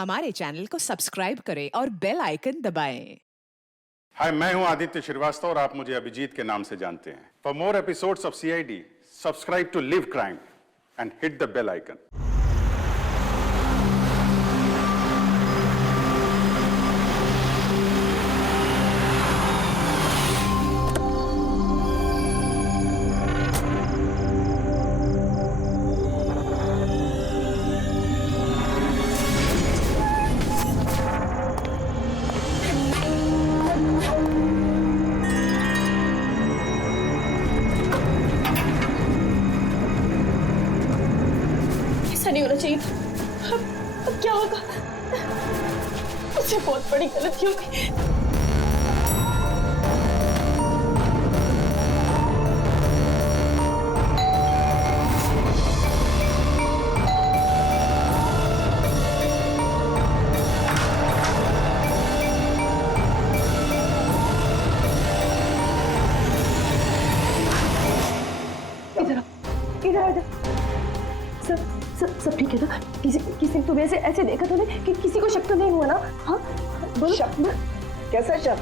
हमारे चैनल को सब्सक्राइब करें और बेल आइकन दबाएं। हाय, मैं हूं आदित्य श्रीवास्तव और आप मुझे अभिजीत के नाम से जानते हैं। For more episodes of CID, subscribe to LIV Crime and hit the bell icon. ऐसा नहीं होना चाहिए। अब क्या होगा? मुझसे बहुत बड़ी गलती हो गई। इधर आ जा। सब ठीक है ना? किसी तुम्हें ऐसे देखा तो नहीं कि किसी को शक तो नहीं हुआ ना? हाँ बोलो। शक? कैसा शक?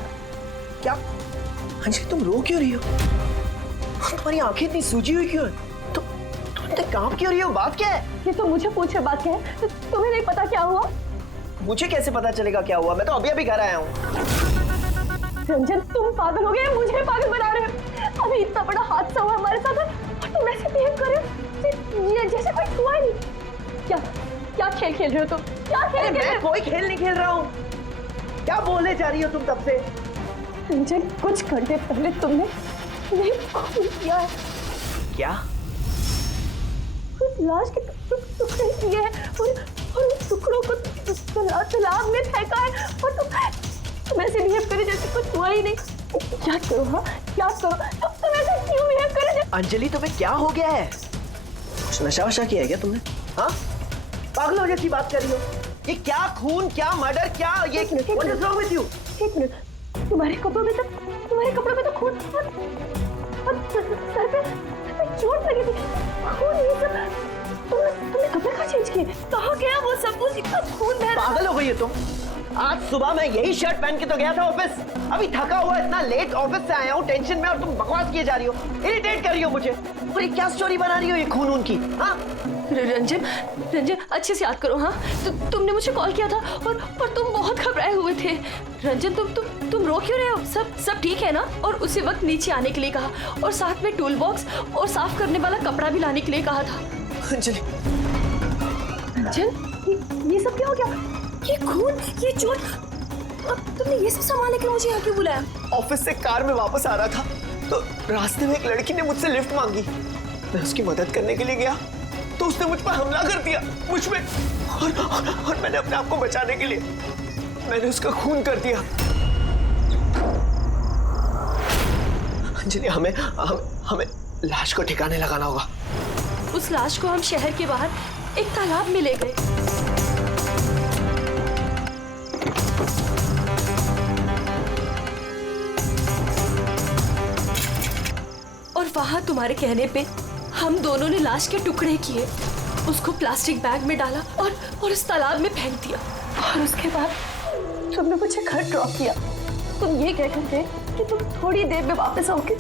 क्या अंजलि, तुम रो क्यों रही हो? तुम्हारी आंखें इतनी सूजी हुई क्यों है? तुम इतने कांप क्यों रही हो? बात क्या है? ये तो मुझे पूछे बात क्या है? तो तुम्हें नहीं पता क्या हुआ? मुझे कैसे पता चलेगा क्या हुआ? मैं तो अभी घर आया हूँ। रंजन, तुम पागल हो गए, मुझे पागल बना रहे हो। अभी इतना बड़ा हादसा हुआ हमारे साथ और तुम ऐसे बिहेव कर रहे हो जैसे कोई हुआ ही नहीं। क्या खेल खेल रहे हो तुम? क्या खेल खेल रहे हो? मैं कोई खेल नहीं खेल रहा हूँ। क्या बोले जा रही हो तुम तब से? रंजन, कुछ घंटे पहले तुमने खून किया है। क्या? उस लाश के टुकड़े किए हैं और उस टुकड़ों को तालाब में फेंका है और तुम ऐसे बिहेव करे जैसे कुछ हुआ ही नहीं। क्या करो? हाँ क्या करो? तुम ऐसे क्यों बिहेव करे? अंजलि, तुम्हें क्या हो गया है? कुछ नशा वशा किया है क्या तुमने? हाँ, पागलों जैसी बात कर रही हो। ये क्या खून, क्या मर्डर, क्या ये? What is wrong with you? एक मिनट, तुम्हारे कपड़ों में तो खून और सर पे चोट लगी थी। खून ये सब तुमने कपड़े कहाँ चेंज किए? कहाँ गया वो सब कुछ? इतना खून बह रहा है। पागल हो गई हो तुम? आज सुबह मैं यही शर्ट पहन के तो गया था ऑफिस। अभी थका हुआ इतना लेट ऑफिस से आया हूँ टेंशन में, और तुम बकवास किए जा रही हो, इरिटेट कर रही हो मुझे। और ये क्या स्टोरी बना रही हो ये खून की? हाँ रंजन अच्छे से याद करो। हाँ तुमने मुझे कॉल किया था और तुम बहुत घबराए हुए थे। रंजन तुम रो क्यों रहे हो? सब ठीक है ना? और उसी वक्त नीचे आने के लिए कहा और साथ में टूल बॉक्स और साफ करने वाला कपड़ा भी लाने के लिए कहा था। अंजलि, रंजन, ये सब क्या हो गया? ये खून, ये चोट, अब तुमने ये सब संभालने के लिए मुझे यहाँ क्यों बुलाया? ऑफिस से कार में वापस आ रहा था तो रास्ते में एक लड़की ने मुझसे लिफ्ट मांगी। मैं उसकी मदद करने के लिए गया तो उसने मुझ पर हमला कर दिया, मुझ पे। और मैंने अपने आप को बचाने के लिए मैंने उसका खून कर दिया। अंजलि, हमें लाश को ठिकाने लगाना होगा। उस लाश को हम शहर के बाहर एक तालाब में ले गए। और वहां तुम्हारे कहने पे हम दोनों ने लाश के टुकड़े किए, उसको प्लास्टिक बैग में डाला और उस तालाब में फेंक दिया। और उसके बाद तुमने मुझे घर ड्रॉप किया। तुम ये कह कर गए कि तुम थोड़ी देर में वापस आओगे।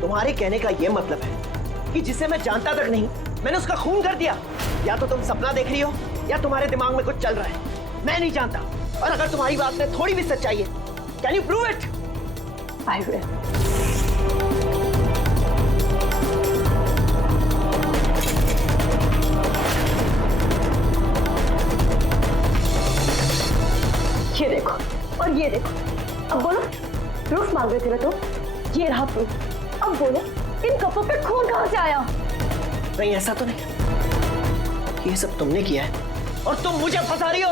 तुम्हारे कहने का ये मतलब है कि जिसे मैं जानता तक नहीं मैंने उसका खून कर दिया? या तो तुम सपना देख रही हो या तुम्हारे दिमाग में कुछ चल रहा है। मैं नहीं जानता। और अगर तुम्हारी बात में थोड़ी भी सच्चाई है, can you prove it? I will. ये देखो और ये देखो। अब बोलो, प्रूफ मांग रहे थे ना तुम? ये रहा प्रूफ। अब बोलो, इन कपड़ों पे खून कहाँ से आया? नहीं, ऐसा तो नहीं। ये सब तुमने किया है और तुम मुझे फंसा रही हो।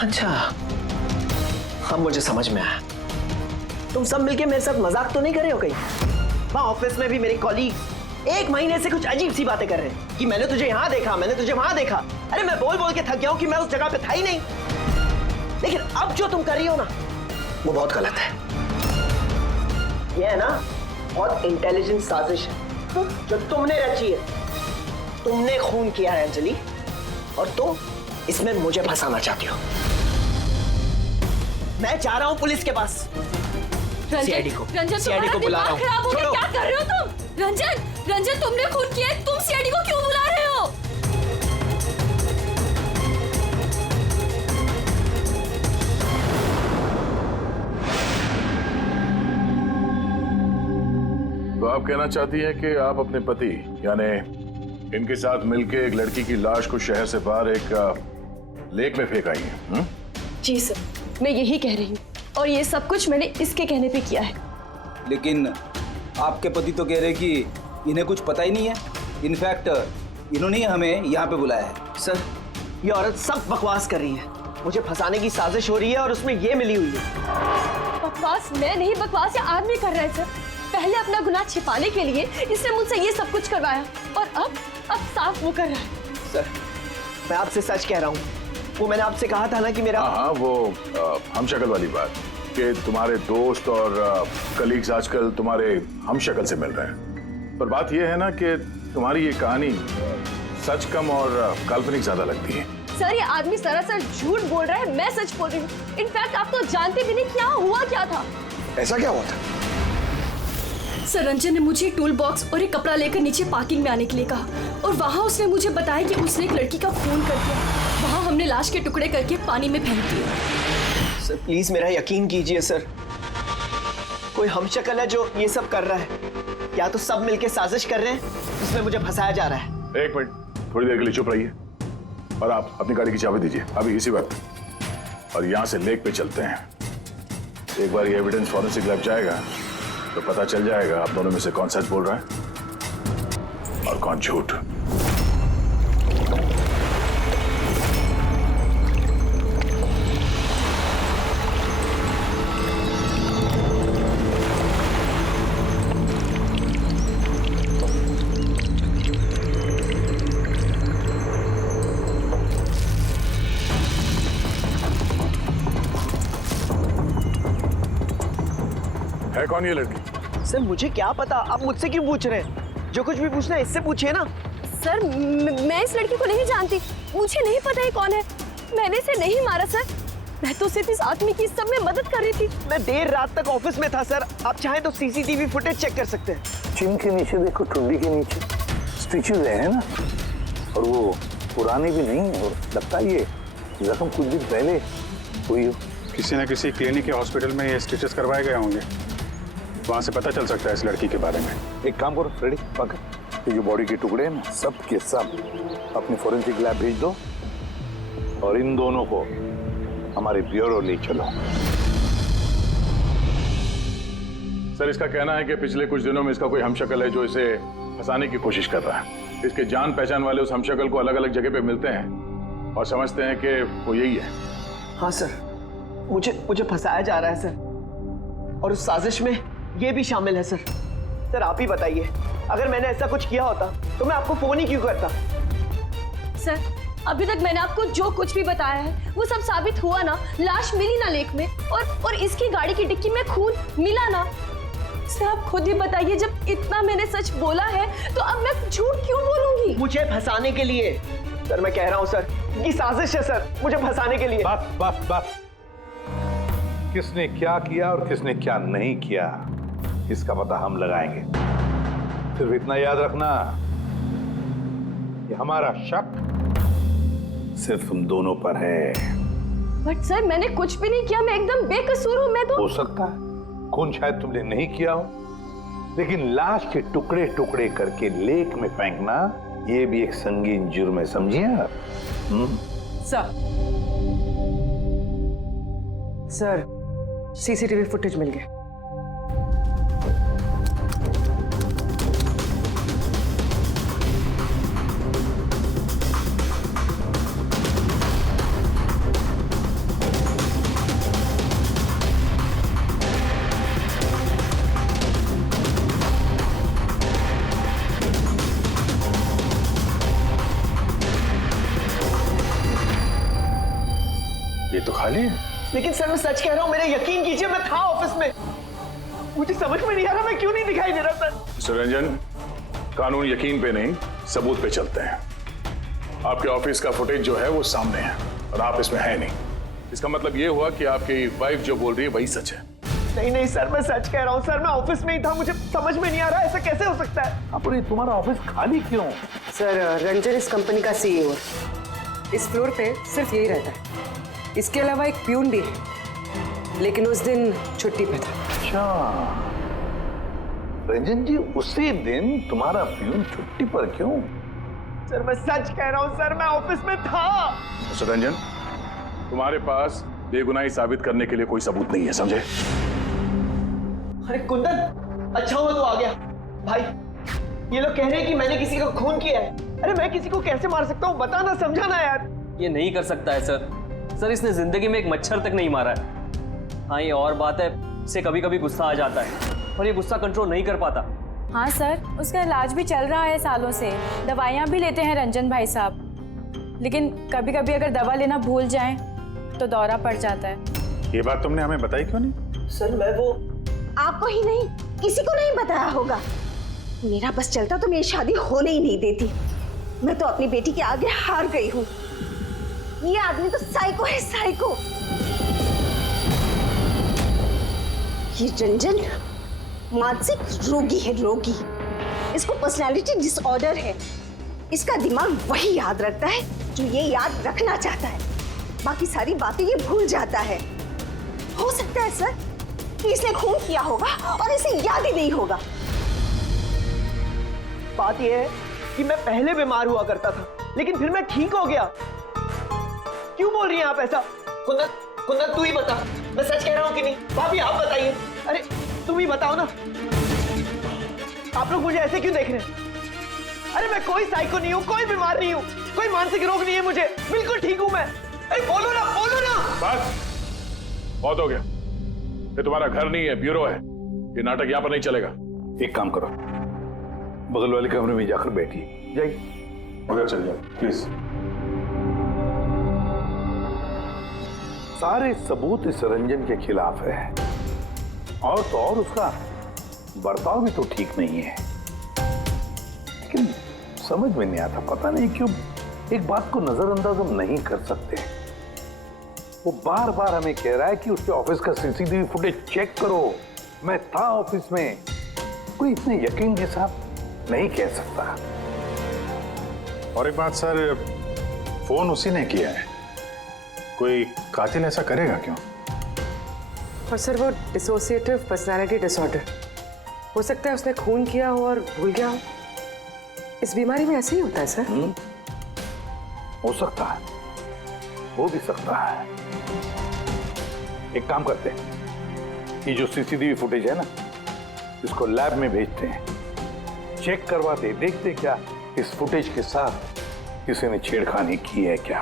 अच्छा, अब मुझे समझ में आया। तुम सब मिलके मेरे साथ मजाक तो नहीं कर रहे हो कहीं? वहां ऑफिस में भी मेरे कॉलीग 1 महीने से कुछ अजीब सी बातें कर रहे हैं कि मैंने तुझे यहाँ देखा, मैंने तुझे वहां देखा। अरे मैं बोल बोल के थक गया हूं कि मैं उस जगह पे था ही नहीं। लेकिन अब जो तुम कर रही हो ना, वो बहुत गलत है। ये है ना बहुत इंटेलिजेंट साजिश है जो तुमने रची है। तुमने खून किया है अंजलि, और तुम इसमें मुझे फंसाना चाहती हो। मैं जा रहा हूं पुलिस के पास। सीआईडी को बुला रहा हूं। खराब हो गया, क्या कर रहे हो तुम? रंजन तुमने खून किया है, तुम सीआईडी को क्यों बुला रहे हो? तो आप कहना चाहती हैं कि आप अपने पति यानी इनके साथ मिलकर एक लड़की की लाश को शहर से बाहर एक लेक में फेंक आई हैं? जी सर, मैं यही कह रही हूँ, और ये सब कुछ मैंने इसके कहने पे किया है। लेकिन आपके पति तो कह रहे कि इन्हें कुछ पता ही नहीं है। इनफैक्ट इन्होंने ही हमें यहाँ पे बुलाया है। सर, ये औरत सब बकवास कर रही है। मुझे फंसाने की साजिश हो रही है और उसमें ये मिली हुई है। बकवास मैं नहीं, बकवास ये आदमी कर रहा है सर। पहले अपना गुनाह छिपाने के लिए इसने मुझसे ये सब कुछ करवाया, और अब साफ वो कर रहा है। सर, मैं आपसे सच कह रहा हूँ। वो मैंने आपसे कहा था ना कि मेरा हाँ, वो हम शक्ल वाली बात कि तुम्हारे दोस्त और कलीग्स आजकल तुम्हारे हम शक्ल से मिल रहे हैं। पर बात यह है ना कि तुम्हारी ये कहानी सच कम और काल्पनिक ज्यादा लगती है। सर, ये आदमी सरासर झूठ बोल रहा है, मैं सच बोल रही हूँ। इनफैक्ट आप तो जानते भी नहीं क्या हुआ क्या था। ऐसा क्या हुआ था? सर, रंजन ने मुझे टूल बॉक्स और एक कपड़ा लेकर नीचे पार्किंग में आने के लिए कहा, और वहाँ उसने मुझे बताया कि उसने एक लड़की का खून कर दिया। वहाँ हमने लाश के टुकड़े करके पानी में फेंक दिए। सर, प्लीज मेरा यकीन कीजिए सर। कोई हमशक्ल है जो ये सब कर रहा है, या तो सब मिलके साजिश कर रहे हैं जिसमें मुझे फंसाया जा रहा है। एक मिनट, थोड़ी देर के लिए चुप रहिए और आप अपनी गाड़ी की चाबी दीजिए अभी इसी वक्त, और यहाँ से लेक पे चलते हैं। एक बार ये एविडेंस फॉरेंसिक लैब जाएगा तो पता चल जाएगा आप दोनों में से कौन सच बोल रहा है और कौन झूठ। है कौन ये लड़की? सर, मुझे क्या पता, आप मुझसे क्यों पूछ रहे हैं? जो कुछ भी पूछना है इससे पूछिए ना। सर, मैं इस लड़की को नहीं जानती, मुझे नहीं पता ये कौन है। मैंने इसे नहीं मारा सर, मैं तो सिर्फ इस आदमी की सब में मदद कर रही थी। मैं देर रात तक ऑफिस में था सर। आप चाहें तो सीसीटीवी फुटेज चेक कर सकते हैं। चिन के नीचे देखो, टुंडी के नीचे स्टिचेस है ना, और वो पुराने भी नहीं है, और लगता है ये जख्म कुछ दिन पहले हुई हो। किसी न किसी क्लिनिक या हॉस्पिटल में ये स्टिचेस करवाए गए होंगे, वहां से पता चल सकता है इस लड़की के बारे में। एक काम करो फ्रेडी, पकड़ ये जो बॉडी के टुकड़े हैं ना, सब के सब अपनी फोरेंसिक लैब भेज दो, और इन दोनों को हमारे ब्यूरो ले चलो। सर, इसका कहना है कि पिछले कुछ दिनों में इसका कोई हमशक्ल है जो इसे फंसाने की कोशिश कर रहा है। इसके जान पहचान वाले उस हमशक्ल को अलग अलग जगह पे मिलते हैं और समझते हैं कि वो यही है। हाँ सर, मुझे फंसाया जा रहा है सर, और उस साजिश में ये भी शामिल है सर। सर, आप ही बताइए, अगर मैंने ऐसा कुछ किया होता तो मैं आपको फोन ही क्यों करता? सर, अभी तक मैंने आपको जो कुछ भी बताया है वो सब साबित हुआ ना। लाश मिली ना लेक में, और इसकी गाड़ी की डिक्की में खून मिला ना। सर, आप खुद ही बताइए, जब इतना मैंने सच बोला है तो अब मैं झूठ क्यों बोलूंगी? मुझे फंसाने के लिए। सर, मैं कह रहा हूँ सर, ये साजिश है सर, मुझे फंसाने के लिए। बस किसने क्या किया और किसने क्या नहीं किया, इसका पता हम लगाएंगे। सिर्फ इतना याद रखना कि हमारा शक सिर्फ तुम दोनों पर है। बट सर, मैंने कुछ भी नहीं किया, मैं एकदम बेकसूर हूँ। मैं तो हो सकता है खून शायद तुमने नहीं किया हो, लेकिन लाश के टुकड़े टुकड़े करके लेक में फेंकना ये भी एक संगीन जुर्म है, समझिए आप? सर, सीसीटीवी फुटेज मिल गया। ये तो खाली है। लेकिन सर, मैं सच कह रहा हूँ, मेरा यकीन कीजिए, मैं था ऑफिस में। मुझे समझ में नहीं आ रहा मैं क्यों नहीं दिखाई दे रहा सर। मिस्टर रंजन, कानून यकीन पे नहीं सबूत पे चलते हैं। आपके ऑफिस का फुटेज जो है वो सामने है और आप इसमें है नहीं। इसका मतलब ये हुआ कि आपकी वाइफ जो बोल रही है वही सच है। नहीं नहीं सर, मैं सच कह रहा हूँ सर, मैं ऑफिस में ही था, मुझे समझ में नहीं आ रहा ऐसा कैसे हो सकता है। अब ये तुम्हारा ऑफिस खाली क्यों? सर रंजन इस कंपनी का सीईओ है। इस फ्लोर पे सिर्फ यही रहता है। इसके अलावा एक प्यून भी है, लेकिन उस दिन छुट्टी पे था। अच्छा रंजन जी, उसी दिन तुम्हारा प्यून छुट्टी पर क्यों? सर मैं सच कह रहा हूँ सर, मैं ऑफिस में था। मिस्टर रंजन, तुम्हारे पास बेगुनाही साबित करने के लिए कोई सबूत नहीं है, समझे? अरे कुंदन, अच्छा हुआ तू आ गया। भाई ये लोग कह रहे हैं कि मैंने किसी को खून किया है। अरे मैं किसी को कैसे मार सकता हूँ, बताना, समझाना यार। ये नहीं कर सकता है सर। इसने जिंदगी में एक मच्छर तक नहीं मारा है। हाँ ये और बात है, इसे कभी कभी गुस्सा आ जाता है और ये गुस्सा कंट्रोल नहीं कर पाता। हाँ सर, उसका इलाज भी चल रहा है सालों से, दवाइयाँ भी लेते हैं रंजन भाई साहब, लेकिन कभी कभी अगर दवा लेना भूल जाएं तो दौरा पड़ जाता है। ये बात तुमने हमें बताई क्यों नहीं? सर मैं वो आपको ही नहीं, किसी को नहीं बताया होगा। मेरा बस चलता तो मेरी शादी होने ही नहीं देती। मैं तो अपनी बेटी के आगे हार गई हूँ। ये आदमी तो साइको है, साइको। ये रंजन मानसिक रोगी है, रोगी। इसको पर्सनालिटी डिसऑर्डर है। इसका दिमाग वही याद रखता है जो ये याद रखना चाहता है, बाकी सारी बातें ये भूल जाता है। हो सकता है सर कि इसने खून किया होगा और इसे याद ही नहीं होगा। बात यह है कि मैं पहले बीमार हुआ करता था, लेकिन फिर मैं ठीक हो गया। क्यों बोल रही हैं आप ऐसा? कुंदन, कुंदन तू ही बता, मैं सच कह रहा हूँ कि नहीं? भाभी आप बताइए। अरे तुम ही बताओ ना, आप लोग मुझे ऐसे क्यों देख रहे हैं? अरे मैं कोई साइको नहीं हूँ, कोई बीमार नहीं हूँ, कोई मानसिक रोग नहीं है मुझे, बिल्कुल ठीक हूँ मैं। अरे बोलो ना, बोलो ना। बस बहुत हो गया। ये तुम्हारा घर नहीं है, ब्यूरो है। ये नाटक यहाँ पर नहीं चलेगा। एक काम करो, बगल वाले कमरे में जाकर बैठिए, जाइए। मगर चल जाओ प्लीज। सारे सबूत इस रंजन के खिलाफ है, और तो और उसका बर्ताव भी तो ठीक नहीं है। लेकिन समझ में नहीं आता, पता नहीं क्यों एक बात को नजरअंदाज हम नहीं कर सकते। वो बार बार हमें कह रहा है कि उसके ऑफिस का सीसीटीवी फुटेज चेक करो, मैं था ऑफिस में। कोई इतने यकीन के साथ नहीं कह सकता। और एक बात सर, फोन उसी ने किया है। कोई कातिल ऐसा करेगा क्यों? और सर वो डिसोसिएटिव पर्सनालिटी डिसऑर्डर, हो सकता है उसने खून किया हो और भूल गया हो। इस बीमारी में ऐसे ही होता है सर। हो सकता है, हो भी सकता है। एक काम करते हैं, ये जो सीसीटीवी फुटेज है ना, इसको लैब में भेजते हैं, चेक करवाते, देखते क्या इस फुटेज के साथ किसी ने छेड़खानी की है क्या।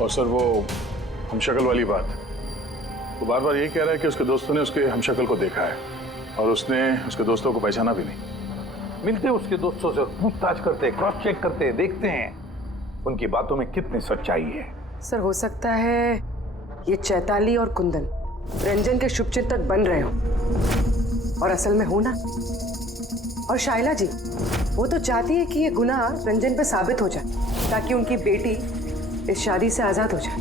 और सर वो हमशक्ल वाली बात, वो बार बार ये कह रहा है कि उसके दोस्तों ने उसके हमशक्ल को देखा है और उसने उसके दोस्तों को पहचाना भी नहीं। मिलते उसके दोस्तों से, पूछताछ करते, क्रॉस चेक करते, देखते हैं उनकी बातों में कितनी सच्चाई है। सर हो सकता है ये चैताली और कुंदन रंजन के शुभचिंतक बन रहे हो, और असल में हो ना। और शाइला जी, वो तो चाहती है कि ये गुनाह रंजन पे साबित हो जाए, ताकि उनकी बेटी इस शादी से आजाद हो जाए।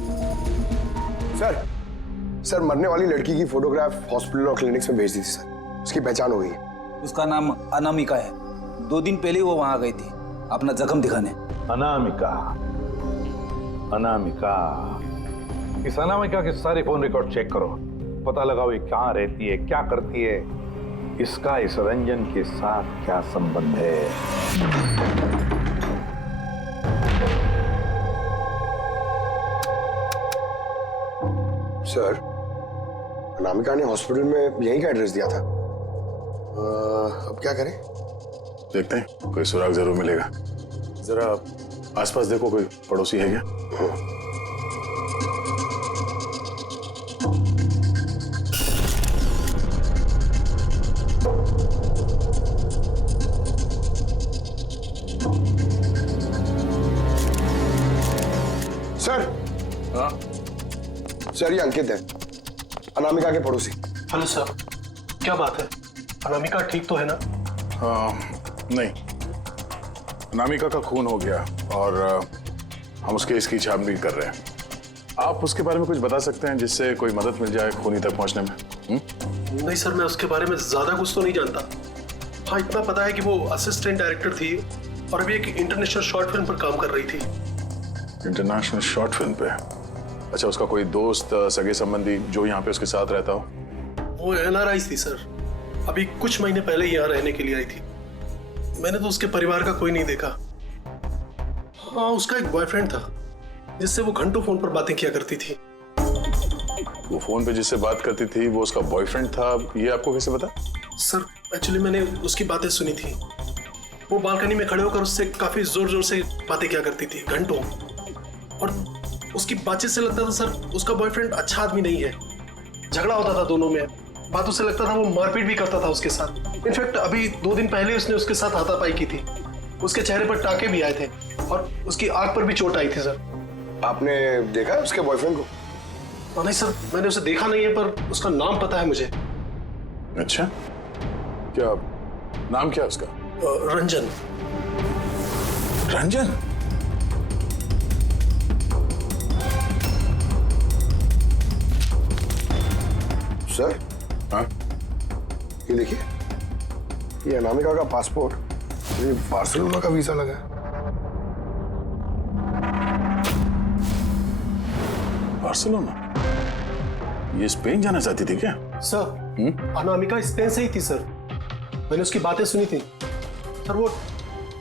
सर मरने वाली लड़की की फोटोग्राफ हॉस्पिटल और क्लिनिक्स में भेज दी थी सर, उसकी पहचान हो गई है। उसका नाम अनामिका है। 2 दिन पहले वो वहां गई थी अपना जख्म दिखाने। अनामिका, अनामिका, इस अनामिका के सारे फोन रिकॉर्ड चेक करो, पता लगाओ ये कहाँ रहती है, क्या करती है, इसका इस रंजन के साथ क्या संबंध है। सर अनामिका ने हॉस्पिटल में यहीं का एड्रेस दिया था। अब क्या करें? देखते हैं, कोई सुराग जरूर मिलेगा। जरा आसपास देखो, कोई पड़ोसी है क्या? सर। हाँ सर ये अंकित है, अनामिका के पड़ोसी। हेलो सर, क्या बात है? अनामिका ठीक तो है ना? नहीं, अनामिका का खून हो गया और हम उस केस की छानबीन कर रहे हैं। आप उसके बारे में कुछ बता सकते हैं जिससे कोई मदद मिल जाए खूनी तक पहुंचने में? नहीं सर, मैं उसके बारे में ज्यादा कुछ तो नहीं जानता। हाँ, इतना पता है कि वो असिस्टेंट डायरेक्टर थी और अभी एक इंटरनेशनल शॉर्ट फिल्म पर काम कर रही थी। इंटरनेशनल शॉर्ट फिल्म पे? अच्छा, उसका कोई दोस्त सगे संबंधी जो यहाँ पे उसके साथ रहता हो? वो NRI थी सर, अभी कुछ महीने पहले ही यहाँ रहने के लिए आई थी। मैंने तो उसके परिवार का कोई नहीं देखा। हाँ, उसका एक बॉयफ्रेंड था जिससे वो घंटों फोन पर बातें किया करती थी। वो फोन पे जिससे बात करती थी वो उसका बॉयफ्रेंड था, ये आपको कैसे पता? सर एक्चुअली मैंने उसकी बातें सुनी थी। वो बालकनी में खड़े होकर उससे काफी जोर जोर से बातें किया करती थी घंटों, और उसकी बातचीत से लगता था सर उसका बॉयफ्रेंड अच्छा आदमी नहीं है। झगड़ा होता था दोनों में, बातों से लगता था वो मारपीट भी करता था उसके साथ। इनफैक्ट अभी 2 दिन पहले उसने उसके साथ हाथापाई की थी। उसके चेहरे पर टाके भी आए थे और उसकी आंख पर भी चोट आई थी। सर आपने देखा है उसके बॉयफ्रेंड को? नहीं सर, मैंने उसे देखा नहीं है, पर उसका नाम पता है मुझे। अच्छा, क्या नाम क्या है उसका? रंजन। रंजन? सर, हाँ? ये देखिए, ये अनामिका का पासपोर्ट, ये बार्सिलोना का वीजा लगा है। बार्सिलोना? ये स्पेन जाना चाहती थी क्या? सर, अनामिका स्पेन से ही थी सर। मैंने उसकी बातें सुनी थी सर। वो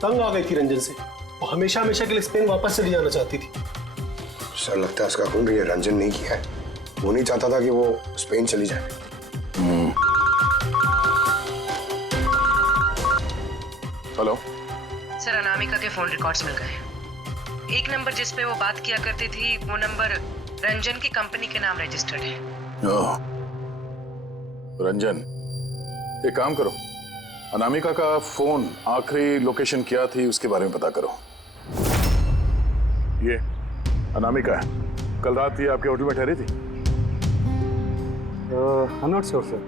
तंग आ गई थी रंजन से। वो हमेशा हमेशा के लिए स्पेन वापस चली जाना चाहती थी। सर, लगता है उसका खून ये रंजन नहीं किया है। वो नहीं चाहता था कि वो स्पेन चली जाए। हेलो सर, अनामिका के फोन रिकॉर्ड्स मिल गए। एक नंबर जिस पे वो बात किया करती थी वो नंबर रंजन की कंपनी के नाम रजिस्टर्ड है। ओह, रंजन, एक काम करो, अनामिका का फोन आखिरी लोकेशन क्या थी उसके बारे में पता करो। ये अनामिका है, कल रात ये आपके होटल में ठहरी थी? I am not sure sir,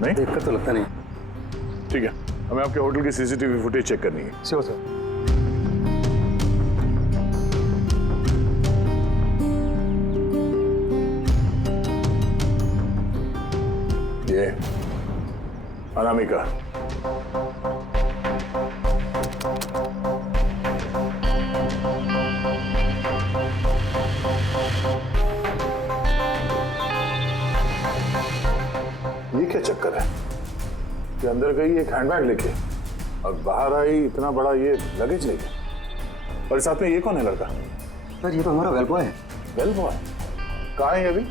नहीं देखकर तो लगता नहीं। ठीक है, हमें आपके होटल की सीसीटीवी फुटेज चेक करनी है। Sure sir. ये अनामिका। ये क्या चक्कर है कि अंदर गई एक हैंडबैग लेके और बाहर आई इतना बड़ा ये लगेज लेके, और साथ में ये कौन है लड़का? सर, ये तो हमारा वेल बॉय है। Well boy? कहाँ है ये अभी?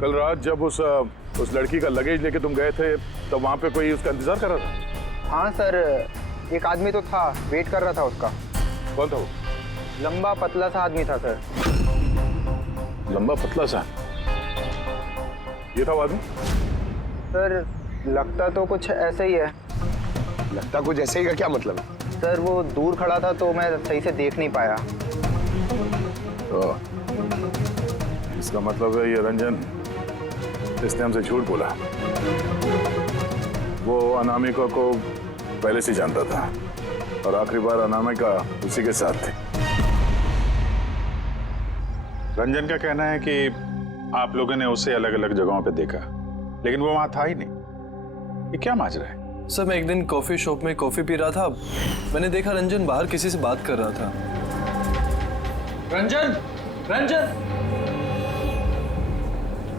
कल रात जब उस लड़की का लगेज लेके तुम गए थे तो वहां पे कोई उसका इंतजार कर रहा था? हाँ सर, एक आदमी तो था, वेट कर रहा था उसका। कौन था वो? लंबा पतला सा आदमी था सर। लंबा पतला सा? ये था वो आदमी? सर, लगता तो कुछ ऐसा ही है। लगता कुछ ऐसे ही का क्या मतलब है? सर, वो दूर खड़ा था तो मैं सही से देख नहीं पाया। तो इसका मतलब है ये रंजन, इसने हमसे झूठ बोला। वो अनामिका को पहले से जानता था और आखिरी बार अनामिका उसी के साथ थी। रंजन का कहना है कि आप लोगों ने उसे अलग अलग जगहों पे देखा, लेकिन वो वहां था ही नहीं। ये क्या माजरा है? सर, मैं एक दिन कॉफी शॉप में कॉफी पी रहा था, मैंने देखा रंजन बाहर किसी से बात कर रहा था। रंजन! रंजन!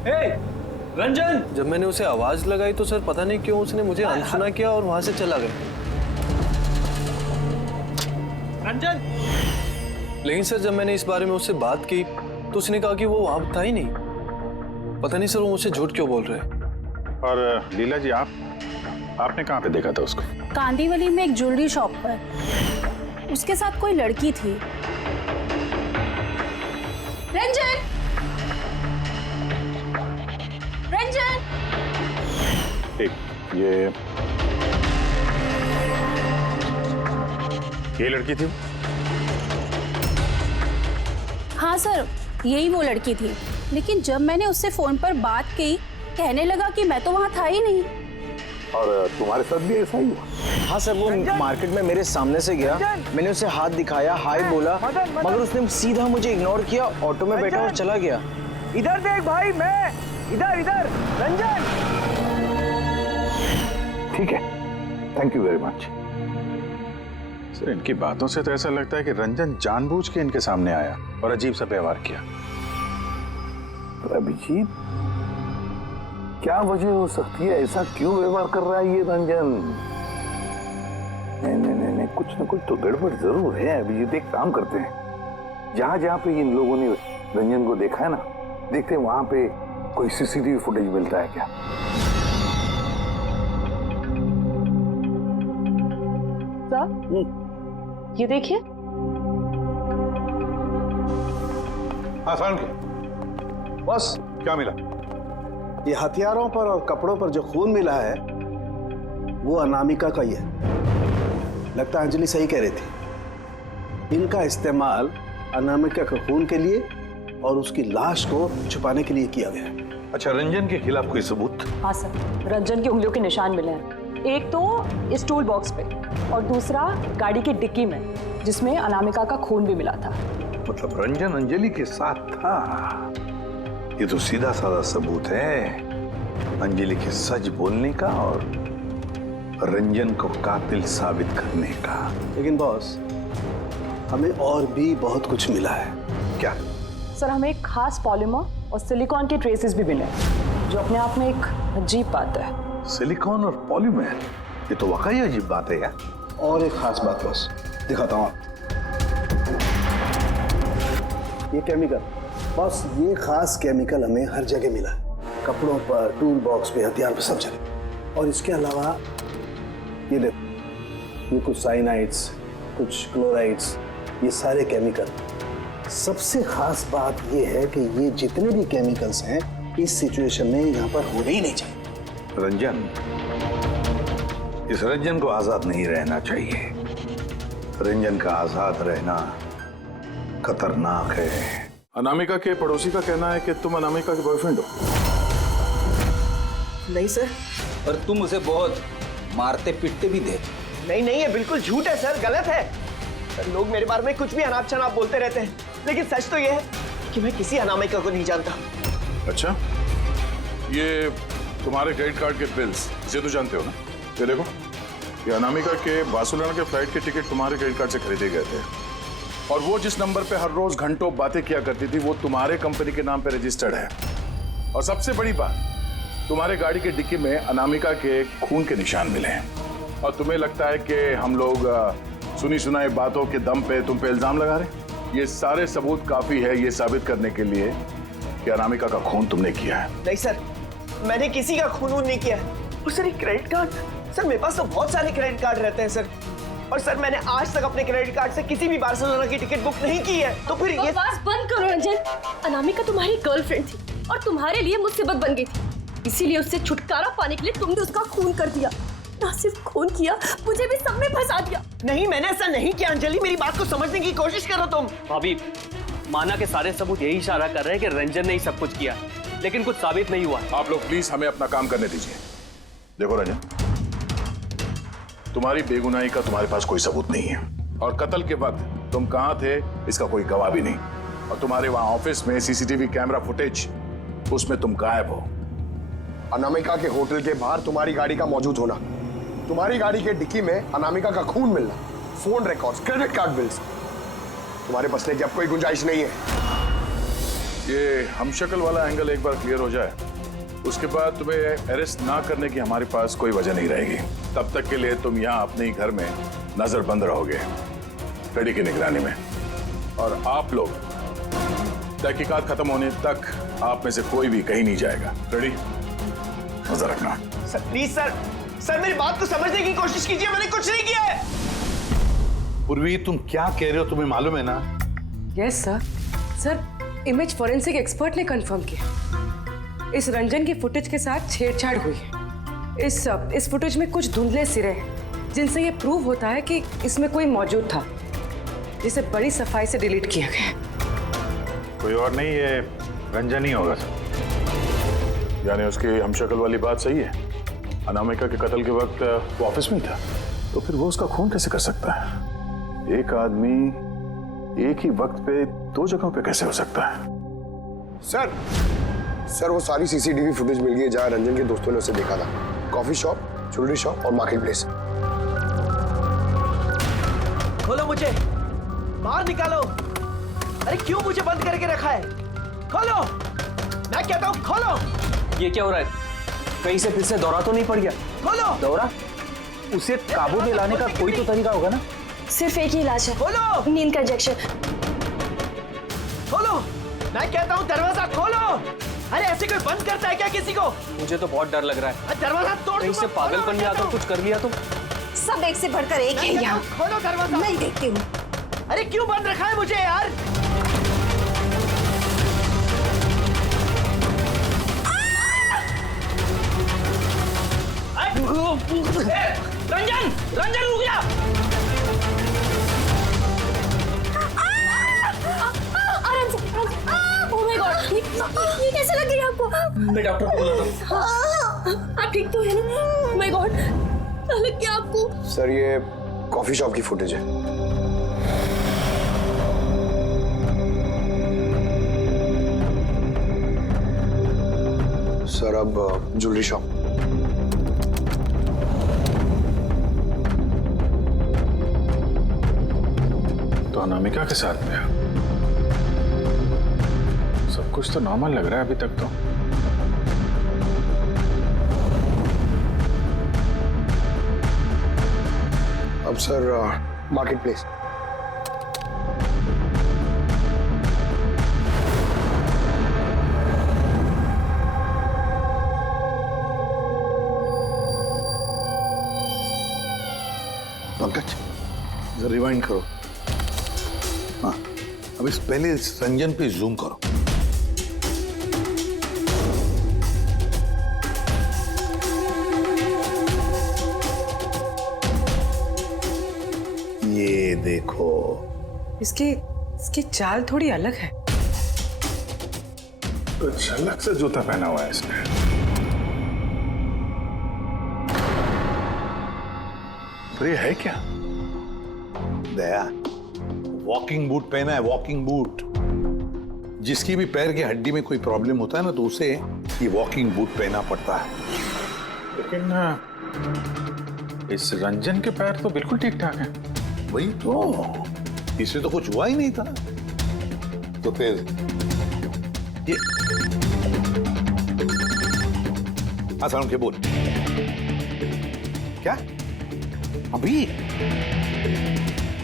हे! रंजन! जब मैंने उसे आवाज लगाई तो सर पता नहीं क्यों उसने मुझे अनसुना किया और वहां से चला गया। रंजन! लेकिन सर जब मैंने इस बारे में उससे बात की तो उसने कहा कि वो वहां था ही नहीं। पता नहीं सर वो मुझसे झूठ क्यों बोल रहे हैं। और लीला जी, आपने कहाँ पे देखा था उसको? कांदीवली में एक ज्वेलरी शॉप पर। उसके साथ कोई लड़की थी। रंजन! रंजन! एक ये लड़की थी? हाँ सर, यही वो लड़की थी, लेकिन जब मैंने उससे फोन पर बात की कहने लगा कि मैं तो वहां था ही नहीं। और तुम्हारे साथ भी ऐसा ही हुआ? हाँ सर, वो मार्केट में मेरे सामने से गया, मैंने उसे हाथ दिखाया, हाय बोला, मगर उसने सीधा मुझे इग्नोर किया, ऑटो में बैठा और चला गया। इधर देख भाई, मैं इधर इधर। रंजन, ठीक है, thank you very much. Sir, इनकी बातों से तो ऐसा लगता है कि रंजन जानबूझ के इनके सामने आया और अजीब सा व्यवहार किया। तो अभिजीत, क्या वजह हो सकती है? ऐसा क्यों व्यवहार कर रहा है ये रंजन? नहीं, कुछ ना कुछ तो गड़बड़ जरूर है। अभिजीत, एक काम करते हैं, जहां जहां पे इन लोगों ने रंजन को देखा है ना, देखते हैं वहां पे कोई सीसीटीवी फुटेज मिलता है क्या। ये देखिए। हाँ सारुण, बस क्या मिला? ये हथियारों पर और कपड़ों पर जो खून मिला है वो अनामिका का ही है। लगता है अंजलि सही कह रही थी, इनका इस्तेमाल अनामिका के खून के लिए और उसकी लाश को छुपाने के लिए किया गया है। अच्छा, रंजन के खिलाफ कोई सबूत? हाँ सर, रंजन की उंगलियों के निशान मिले हैं। एक तो इस टूल बॉक्स पे और दूसरा गाड़ी की डिक्की में, जिसमें अनामिका का खून भी मिला था। मतलब रंजन अंजलि के साथ था। ये तो सीधा साधा सबूत है अंजलि के सच बोलने का और रंजन को कातिल साबित करने का। लेकिन बॉस, हमें और भी बहुत कुछ मिला है। क्या? सर, हमें एक खास पॉलीमर और सिलिकॉन के ट्रेसेस भी मिले, जो अपने आप में एक अजीब बात है। सिलिकॉन और पॉलीमर, ये तो वाकई अजीब बात है यार। और एक खास बात बॉस, दिखाता हूँ। ये केमिकल बॉस, ये खास केमिकल हमें हर जगह मिला है, कपड़ों पर, टूल बॉक्स पे, हथियार पे, सब जगह। और इसके अलावा ये देखो, ये कुछ साइनाइड्स, कुछ क्लोराइड्स, ये सारे केमिकल। सबसे खास बात ये है कि ये जितने भी केमिकल्स हैं इस सिचुएशन में यहाँ पर होने ही नहीं चाहिए। रंजन, इस रंजन को आजाद नहीं रहना चाहिए। रंजन का आजाद रहना खतरनाक है। अनामिका के पड़ोसी का कहना है कि तुम अनामिका के बॉयफ्रेंड हो। नहीं सर। और तुम उसे बहुत मारते पीटते भी थे। नहीं, ये बिल्कुल झूठ है सर, गलत है सर। लोग मेरे बारे में कुछ भी अनाप शनाप बोलते रहते हैं, लेकिन सच तो ये है कि मैं किसी अनामिका को नहीं जानता। अच्छा, ये तुम्हारे क्रेडिट कार्ड के बिल्स, इसे तो जानते हो ना? ये देखो, ये अनामिका के बार्सिलोना के फ्लाइट के टिकट तुम्हारे क्रेडिट कार्ड से खरीदे गए थे, और वो जिस नंबर पे हर रोज घंटों बातें किया करती थी वो तुम्हारे कंपनी के नाम पे रजिस्टर्ड है। और सबसे बड़ी बात, तुम्हारे गाड़ी के डिक्की में अनामिका के खून के निशान मिले हैं। और तुम्हें लगता है कि हम लोग सुनी सुनाई बातों के दम पे तुम पे इल्जाम लगा रहे? ये सारे सबूत काफी है ये साबित करने के लिए कि अनामिका का खून तुमने किया है। नहीं सर, मैंने किसी का खून नहीं किया है। और सर, क्रेडिट कार्ड, सर मेरे पास तो बहुत सारे क्रेडिट कार्ड रहते हैं सर। और सर, मैंने आज तक अपने क्रेडिट कार्ड से किसी भी बार्सिलोना की टिकट बुक नहीं की है। तो फिर ये बकवास बंद करो रंजन। अनामिका तुम्हारी गर्लफ्रेंड थी और तुम्हारे लिए मुसीबत बन गई थी, इसीलिए उससे छुटकारा पाने के लिए तुमने उसका खून कर दिया। ना सिर्फ खून किया, मुझे भी सब में फंसा दिया। नहीं, मैंने ऐसा नहीं किया। अंजलि, मेरी बात को समझने की कोशिश करो तुम। भाभी, माना के सारे सबूत यही इशारा कर रहे हैं कि रंजन ने ही सब कुछ किया, लेकिन कुछ साबित नहीं हुआ। आप लोग प्लीज हमें अपना काम करने दीजिए। देखो रंजन, तुम्हारी बेगुनाही का तुम्हारे पास कोई सबूत नहीं है, और कत्ल के वक्त तुम कहां थे इसका कोई गवाह भी नहीं, और तुम्हारे वहां ऑफिस में सीसीटीवी कैमरा फुटेज, उसमें तुम गायब हो। अनामिका के होटल के बाहर तुम्हारी गाड़ी का मौजूद होना, तुम्हारी गाड़ी के डिक्की में अनामिका का खून मिलना, phone records, credit card bills, तुम्हारे बचने की अब कोई गुंजाइश नहीं है। ये हमशक्ल वाला एंगल एक बार क्लियर हो जाए, उसके बाद तुम्हें अरेस्ट ना करने की हमारे पास कोई वजह नहीं रहेगी। तब तक के लिए तुम यहाँ अपने ही घर में नजरबंद रहोगे, कड़ी की निगरानी में। और आप लोग तहकीकात खत्म होने तक आप में से कोई भी कहीं नहीं जाएगा। रेडी? नजर रखना। सर प्लीज सर मेरी बात को समझने की कोशिश कीजिए, मैंने कुछ नहीं किया है। पूर्वी, तुम क्या कह रहे हो, तुम्हें मालूम है ना? Yes sir. Sir, image forensic expert ने कंफर्म किया, इस रंजन की फुटेज के साथ छेड़छाड़ हुई है। इस फुटेज में कुछ धुंधले सिरे हैं, जिनसे ये प्रूव होता है कि इसमें कोई मौजूद था, जिसे बड़ी सफाई से डिलीट किया गया। कोई और नहीं, ये रंजन ही होगा सर। यानी उसकी हमशक्ल वाली बात सही है, अनामिका के कत्ल के वक्त वो ऑफिस में ही था। तो फिर वो उसका खून कैसे कर सकता है? एक आदमी एक ही वक्त पे दो जगहों पे कैसे हो सकता है? सर वो सारी सीसीटीवी फुटेज मिल गई है जहां रंजन के दोस्तों ने उसे देखा था। कॉफी शॉप, ज्वेलरी शॉप और मार्केट प्लेस। खोलो मुझे, बाहर निकालो। अरे क्यों मुझे बंद करके रखा है? खोलो, मैं कहता हूँ खोलो। ये क्या हो रहा है? कहीं से फिर से दौरा तो नहीं पड़ गया? खोलो। दौरा? उसे काबू में लाने का कोई तो तरीका होगा ना? सिर्फ एक ही इलाज है, खोलो। नींद का इंजेक्शन। खोलो, मैं कहता हूँ दरवाजा खोलो। अरे ऐसे कोई बंद करता है क्या किसी को? मुझे तो बहुत डर लग रहा है। दरवाजा तोड़। कहीं से पागलपन में आकर कुछ कर लिया तो? सब एक से बढ़कर एक है यहाँ। खोलो दरवाजा। मैं देखती हूँ। अरे क्यों बंद रखा है मुझे यार? रंजन, रंजन रुक जा। आराम से। ओह माय गॉड, ये कैसे लग रही है आपको? मैं डॉक्टर को बुलाता हूँ। आप ठीक तो है ना? ओह माय गॉड, क्या लग गया आपको? सर ये कॉफी शॉप की फुटेज है। सर अब ज्वेलरी शॉप। तो अनामिका के साथ में सब कुछ तो नॉर्मल लग रहा है अभी तक तो। अब सर मार्केट प्लेस। पंकज जरा रिवाइंड करो। हाँ, अब इस पहले इस रंजन पे जूम करो। ये देखो, इसकी चाल थोड़ी अलग है। तो झलक से जूता पहना हुआ है इसने। तो ये है क्या? दया, वॉकिंग बूट पहना है, वॉकिंग बूट। जिसकी भी पैर की हड्डी में कोई प्रॉब्लम होता है ना तो उसे ये वॉकिंग बूट पहना पड़ता है। लेकिन इस रंजन के पैर तो बिल्कुल ठीक ठाक हैं। वही तो, इससे तो कुछ हुआ ही नहीं था। तो फिर ये आसान के बोल क्या अभी?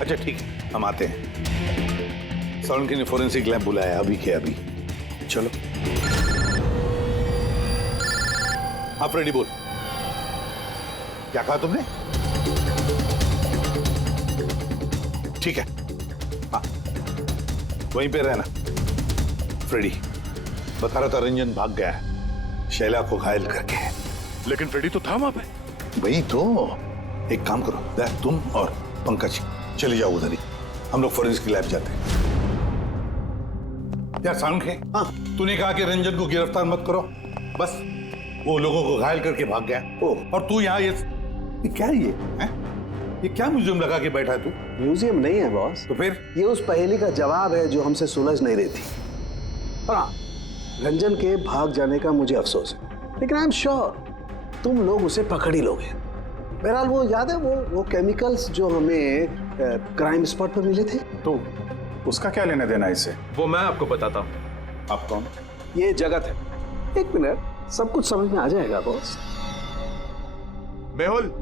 अच्छा ठीक है, हम आते हैं। साउंड के ने फोरेंसिक लैब बुलाया अभी के अभी। चलो आप रेडी बोल। क्या कहा तुमने? ठीक है, हाँ वहीं पे रहना। फ्रेडी बता रहा था रंजन भाग गया है शैला को घायल करके। लेकिन फ्रेडी तो था वहां पे। वही तो, एक काम करो, तुम और पंकज चले जाओ उधर ही, हम लोग फोरेंसिक लैब जाते हैं। यार साउंड है, हाँ तूने कहा कि रंजन को गिरफ्तार मत करो, बस वो लोगों को घायल करके भाग गया। और तू यहाँ ये क्या है ये क्या म्यूजियम लगा के बैठा है तू? म्यूजियम नहीं है बॉस। तो फिर? ये उस पहेली का जवाब है जो हमसे सुलझ नहीं रही थी। और हाँ, रंजन के भाग जाने का मुझे अफसोस है, लेकिन आई एम श्योर तुम लोग उसे पकड़ ही लोगे। बहरहाल वो याद है वो केमिकल्स जो हमें क्राइम स्पॉट पर मिले थे? तो उसका क्या लेना देना इसे? वो मैं आपको बताता हूँ। आप कौन? ये जगत है। एक मिनट, सब कुछ समझ में आ जाएगा बॉस। मेहुल।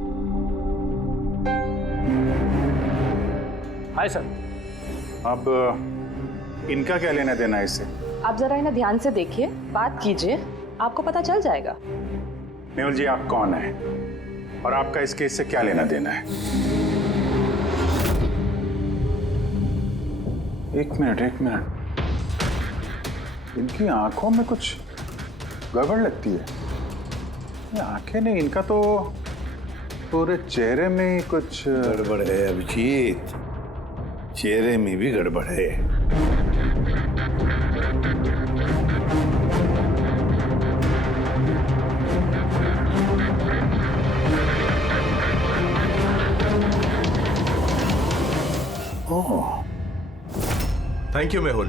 Hi sir. अब इनका क्या लेना देना है इससे? आप जरा इन्हें ध्यान से देखिए, बात कीजिए, आपको पता चल जाएगा। मेहुल जी आप कौन है और आपका इस केस से क्या लेना देना है? एक मिनट, इनकी आंखों में कुछ गड़बड़ लगती है। ये आंखें नहीं, इनका तो पूरे चेहरे में ही कुछ गड़बड़ है अभिजीत, चेहरे में भी गड़बड़ है। Thank you Mehul.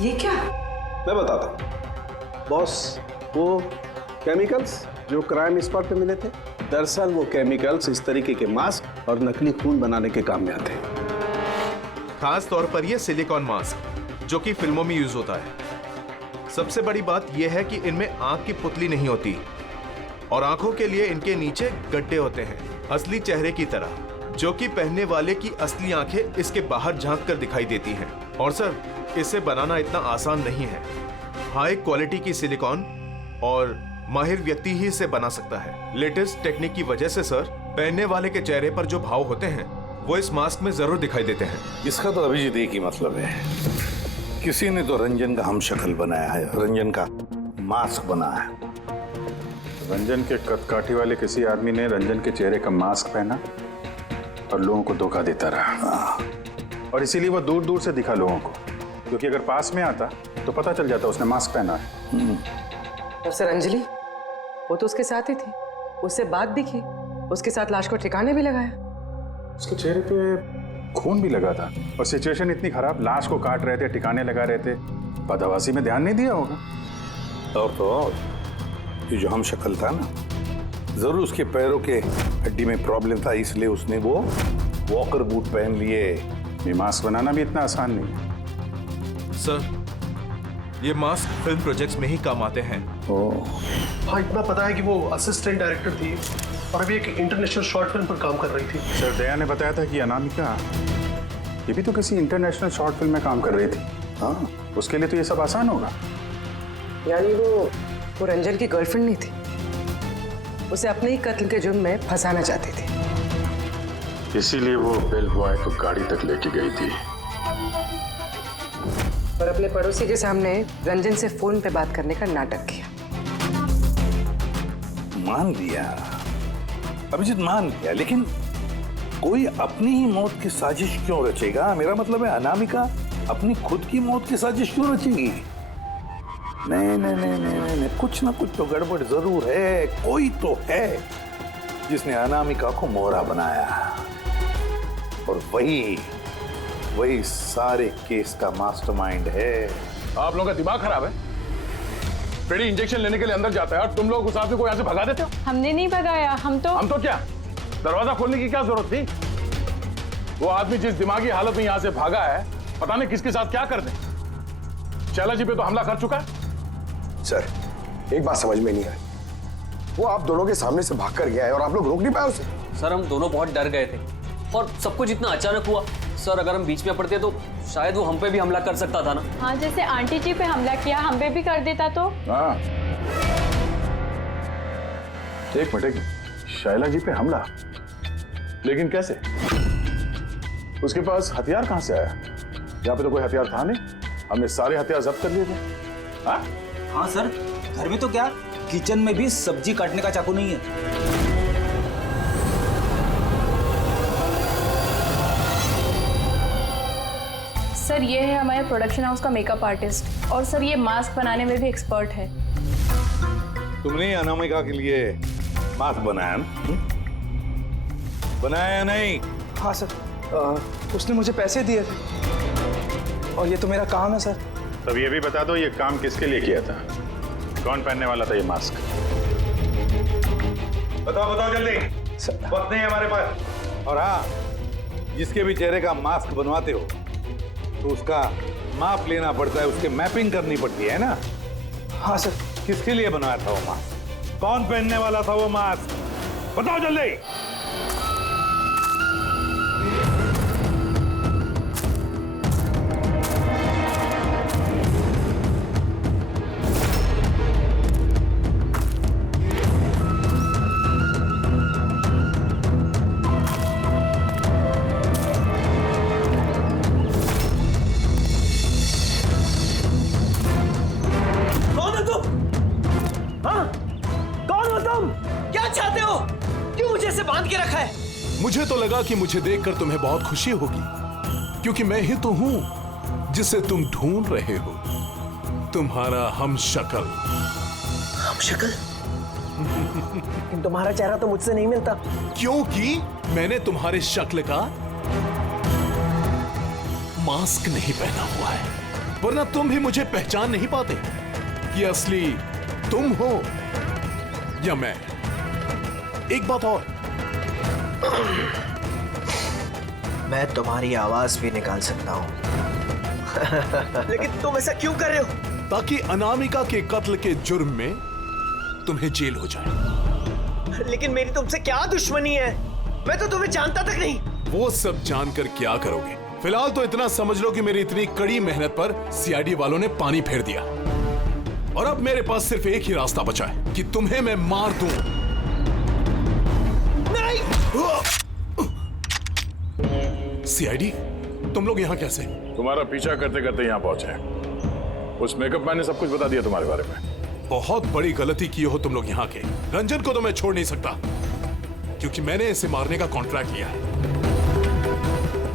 ये क्या? मैं बताता हूँ बॉस, वो केमिकल्स जो क्राइम स्पॉट पे मिले थे, दरअसल वो केमिकल्स इस तरीके के मास्क और नकली खून बनाने के काम में आते हैं। खास तौर पर ये सिलिकॉन मास्क जो कि फिल्मों में यूज होता है। सबसे बड़ी बात यह है कि इनमें आंख की पुतली नहीं होती और आंखों के लिए इनके नीचे गड्ढे होते हैं, असली चेहरे की तरह, जो कि पहनने वाले की असली आंखें इसके बाहर झांक कर दिखाई देती हैं। और सर, इसे बनाना इतना आसान नहीं है। हाई क्वालिटी की सिलिकॉन और माहिर व्यक्ति ही इसे बना सकता है। लेटेस्ट टेक्निक की वजह से सर, पहनने वाले के चेहरे पर जो भाव होते हैं वो इस मास्क में जरूर दिखाई देते हैं। इसका तो अभिजीत एक ही मतलब है, किसी ने तो रंजन का हम शक्ल बनाया है, रंजन का मास्क बनाया है। रंजन के कदकाठी वाले किसी आदमी ने रंजन के चेहरे का मास्क पहना और लोगों को धोखा देता रहा, और इसीलिए वो दूर दूर से दिखा लोगों को, क्योंकि अगर पास में आता तो पता चल जाता उसने मास्क पहना है। और सर अंजलि, वो तो उसके साथ ही थी, उससे बात भी की, उसके साथ लाश को ठिकाने भी लगाया। उसके चेहरे पे खून भी लगा था और सिचुएशन इतनी खराब, लाश को काट रहे थे, ठिकाने लगा रहे थे, बदहवासी में ध्यान नहीं दिया होगा। और तो और ये जो हम शक्ल था ना, जरूर उसके पैरों के हड्डी में प्रॉब्लम था, इसलिए उसने वो वॉकर बूट पहन लिए। ये मास्क बनाना भी इतना आसान नहीं है। सर, ये मास्क फिल्म प्रोजेक्ट्स में ही काम आते हैं। हाँ, इतना पता है कि वो असिस्टेंट डायरेक्टर थी और अभी एक इंटरनेशनल शॉर्ट फिल्म पर काम कर रही थी। सर, दया ने बताया था कि अनामिका ये भी तो किसी इंटरनेशनल शॉर्ट फिल्म में काम कर रही थी। हाँ, उसके लिए तो ये सब आसान होगा। यानी वो रंजन की गर्लफ्रेंड नहीं थी, उसे अपने ही कत्ल के जुर्म में फंसाना चाहती थी, इसीलिए वो बेल बॉय को गाड़ी तक लेके गई थी और अपने पड़ोसी के सामने रंजन से फोन पे बात करने का नाटक किया। मान लिया अभिजीत, मान लिया, लेकिन कोई अपनी ही मौत की साजिश क्यों रचेगा? मेरा मतलब है अनामिका अपनी खुद की मौत की साजिश क्यों रचेगी? नहीं नहीं नहीं नहीं नहीं, कुछ ना कुछ तो गड़बड़ जरूर है। कोई तो है जिसने अनामिका को मोहरा बनाया, और वही सारे केस का मास्टरमाइंड है। आप लोगों का दिमाग खराब है। फ्रेडी इंजेक्शन लेने के लिए अंदर जाता है और तुम लोग उस आदमी को यहाँ से भगा देते हो। हमने नहीं भगाया, हम तो क्या दरवाजा खोलने की क्या जरूरत थी? वो आदमी जिस दिमागी हालत में यहाँ से भागा है, पता नहीं किसके साथ क्या कर दे। शैला जी पे तो हमला कर चुका है। सर, एक बात समझ में नहीं आई, वो आप दोनों के सामने से भाग कर गया है और आप लोग रोक नहीं पाए उसे। सर, हम दोनों बहुत डर गए थे और सब कुछ इतना अचानक हुआ। सर, अगर हम बीच में पड़ते तो शायद वो हम पे भी हमला कर सकता था ना। हाँ, जैसे आंटी जी पे हमला किया, हम पे भी कर देता तो। हाँ, एक मिनट, शैला जी पे हमला, लेकिन कैसे? उसके पास हथियार कहां से आया? यहाँ पे तो कोई हथियार था नहीं, हमने सारे हथियार जब्त कर लिए थे। हाँ? हाँ सर, घर में तो क्या, किचन में भी सब्जी काटने का चाकू नहीं है। सर, ये है हमारे प्रोडक्शन हाउस का मेकअप आर्टिस्ट, और सर ये मास्क बनाने में भी एक्सपर्ट है। तुमने अनामिका के लिए मास्क बनाया ना? बनाया नहीं? हाँ सर, उसने मुझे पैसे दिए थे और ये तो मेरा काम है सर। तब ये भी बता दो, ये काम किसके लिए किया था? कौन पहनने वाला था ये मास्क? बताओ बताओ जल्दी, वक्त नहीं है हमारे पास। और हाँ, जिसके भी चेहरे का मास्क बनवाते हो तो उसका माप लेना पड़ता है, उसके मैपिंग करनी पड़ती है ना? हाँ सर। किसके लिए बनाया था वो मास्क? कौन पहनने वाला था वो मास्क? बताओ जल्दी। मुझे तो लगा कि मुझे देखकर तुम्हें बहुत खुशी होगी, क्योंकि मैं ही तो हूं जिसे तुम ढूंढ रहे हो, तुम्हारा हमशक्ल। हमशक्ल? तुम्हारा चेहरा तो मुझसे नहीं मिलता। क्योंकि मैंने तुम्हारे शक्ल का मास्क नहीं पहना हुआ है, वरना तुम भी मुझे पहचान नहीं पाते कि असली तुम हो या मैं। एक बात और, मैं तुम्हारी आवाज भी निकाल सकता हूं। लेकिन तुम ऐसा क्यों कर रहे हो? ताकि अनामिका के कत्ल के जुर्म में तुम्हें जेल हो जाए। लेकिन मेरी तुमसे क्या दुश्मनी है? मैं तो तुम्हें जानता तक नहीं। वो सब जानकर क्या करोगे? फिलहाल तो इतना समझ लो कि मेरी इतनी कड़ी मेहनत पर सीआईडी वालों ने पानी फेर दिया, और अब मेरे पास सिर्फ एक ही रास्ता बचा है कि तुम्हें मैं मार दूं। नहीं! सीआईडी, तुम लोग यहाँ कैसे? तुम्हारा पीछा करते करते यहाँ पहुंचे। उस मेकअप मैन ने सब कुछ बता दिया तुम्हारे बारे में। बहुत बड़ी गलती की हो तुम लोग यहाँ के। रंजन को तो मैं छोड़ नहीं सकता, क्योंकि मैंने इसे मारने का कॉन्ट्रैक्ट लिया है।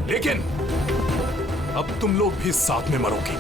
लेकिन अब तुम लोग भी साथ में मरोगे।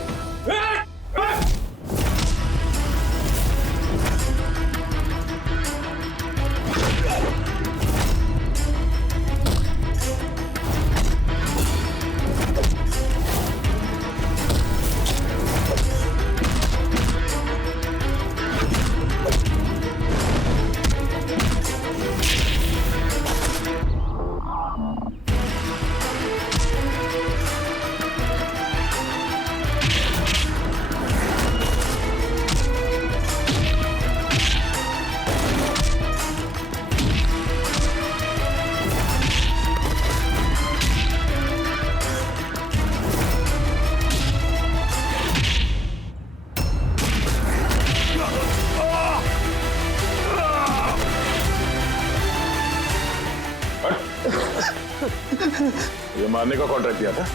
ये मारने का कॉन्ट्रैक्ट दिया था?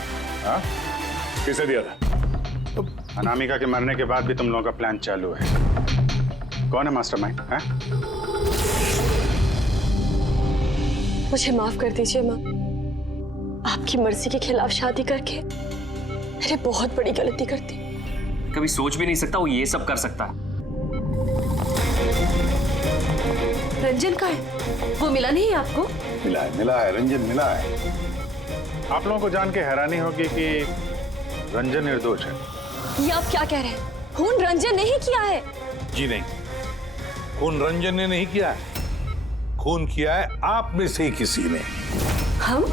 हाँ? किसे दिया था? अनामिका के मरने के बाद भी तुम लोगों का प्लान चालू है। कौन है मास्टरमाइंड? मुझे माफ कर दीजिए माँ। आपकी मर्जी के खिलाफ शादी करके मैंने बहुत बड़ी गलती कर दी। कभी सोच भी नहीं सकता वो ये सब कर सकता है। रंजन का है? वो मिला नहीं है आपको? मिला है, रंजन मिला है। आप लोगों को जान के हैरानी होगी कि रंजन निर्दोष है। ये आप क्या कह रहे हैं? खून रंजन ने ही किया है? जी नहीं, खून रंजन ने नहीं किया है, खून किया है आप में से ही किसी ने। हम?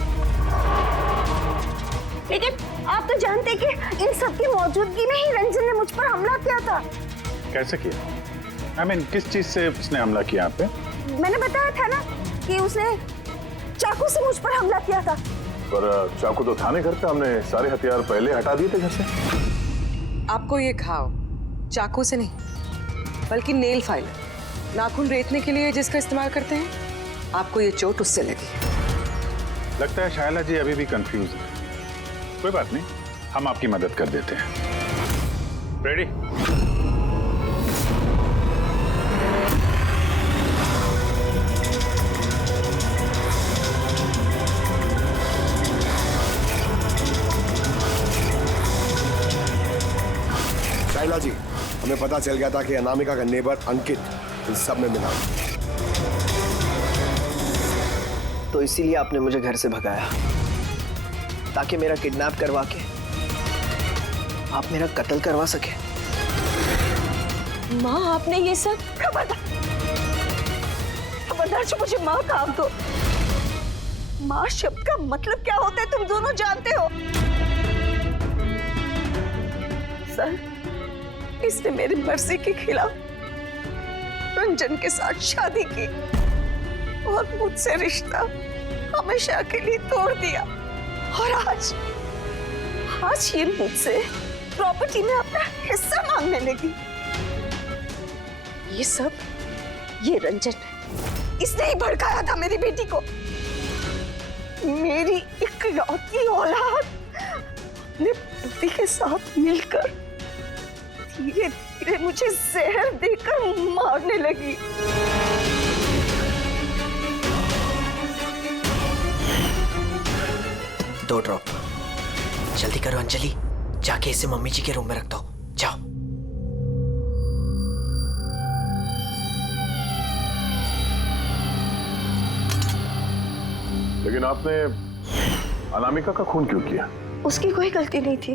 लेकिन आप तो जानते कि इन सब की मौजूदगी में ही रंजन ने मुझ पर हमला किया था। कैसे किया? I mean, किस चीज से उसने हमला किया आप पे? मैंने बताया था ना कि उसने चाकू से मुझ पर हमला किया था। पर चाकू तो था नहीं घर पे, हमने सारे हथियार पहले हटा दिए थे घर से। आपको ये घाव चाकू से नहीं बल्कि नेल फाइलर, नाखून रेतने के लिए जिसका इस्तेमाल करते हैं, आपको ये चोट उससे लगी। लगता है शायला जी अभी भी कंफ्यूज है। कोई बात नहीं, हम आपकी मदद कर देते हैं। रेडी? शाइला जी, हमें पता चल गया था कि अनामिका का नेबर अंकित इन सब में मिला, तो इसीलिए आपने मुझे घर से भगाया, ताकि मेरा किडनैप करवा के आप मेरा कत्ल करवा सके। माँ, आपने ये सब? खबरदार जो मुझे माँ काम दो। माँ शब्द का मतलब क्या होता है तुम दोनों जानते हो। सर, इसने मेरी मर्जी के खिलाफ रंजन के साथ शादी की और मुझसे रिश्ता हमेशा के लिए तोड़ दिया, और आज ये मुझसे प्रॉपर्टी में अपना हिस्सा मांगने लगी। ये रंजन है, इसने ही भड़काया था मेरी बेटी को। मेरी इकलौती औलाद अपने पति के साथ मिलकर धीरे धीरे मुझे जहर देकर मारने लगी। दो ड्रॉप जल्दी करो अंजलि, जाके इसे मम्मी जी के रूम में रख दो। जाओ। लेकिन आपने अनामिका का खून क्यों किया? उसकी कोई गलती नहीं थी,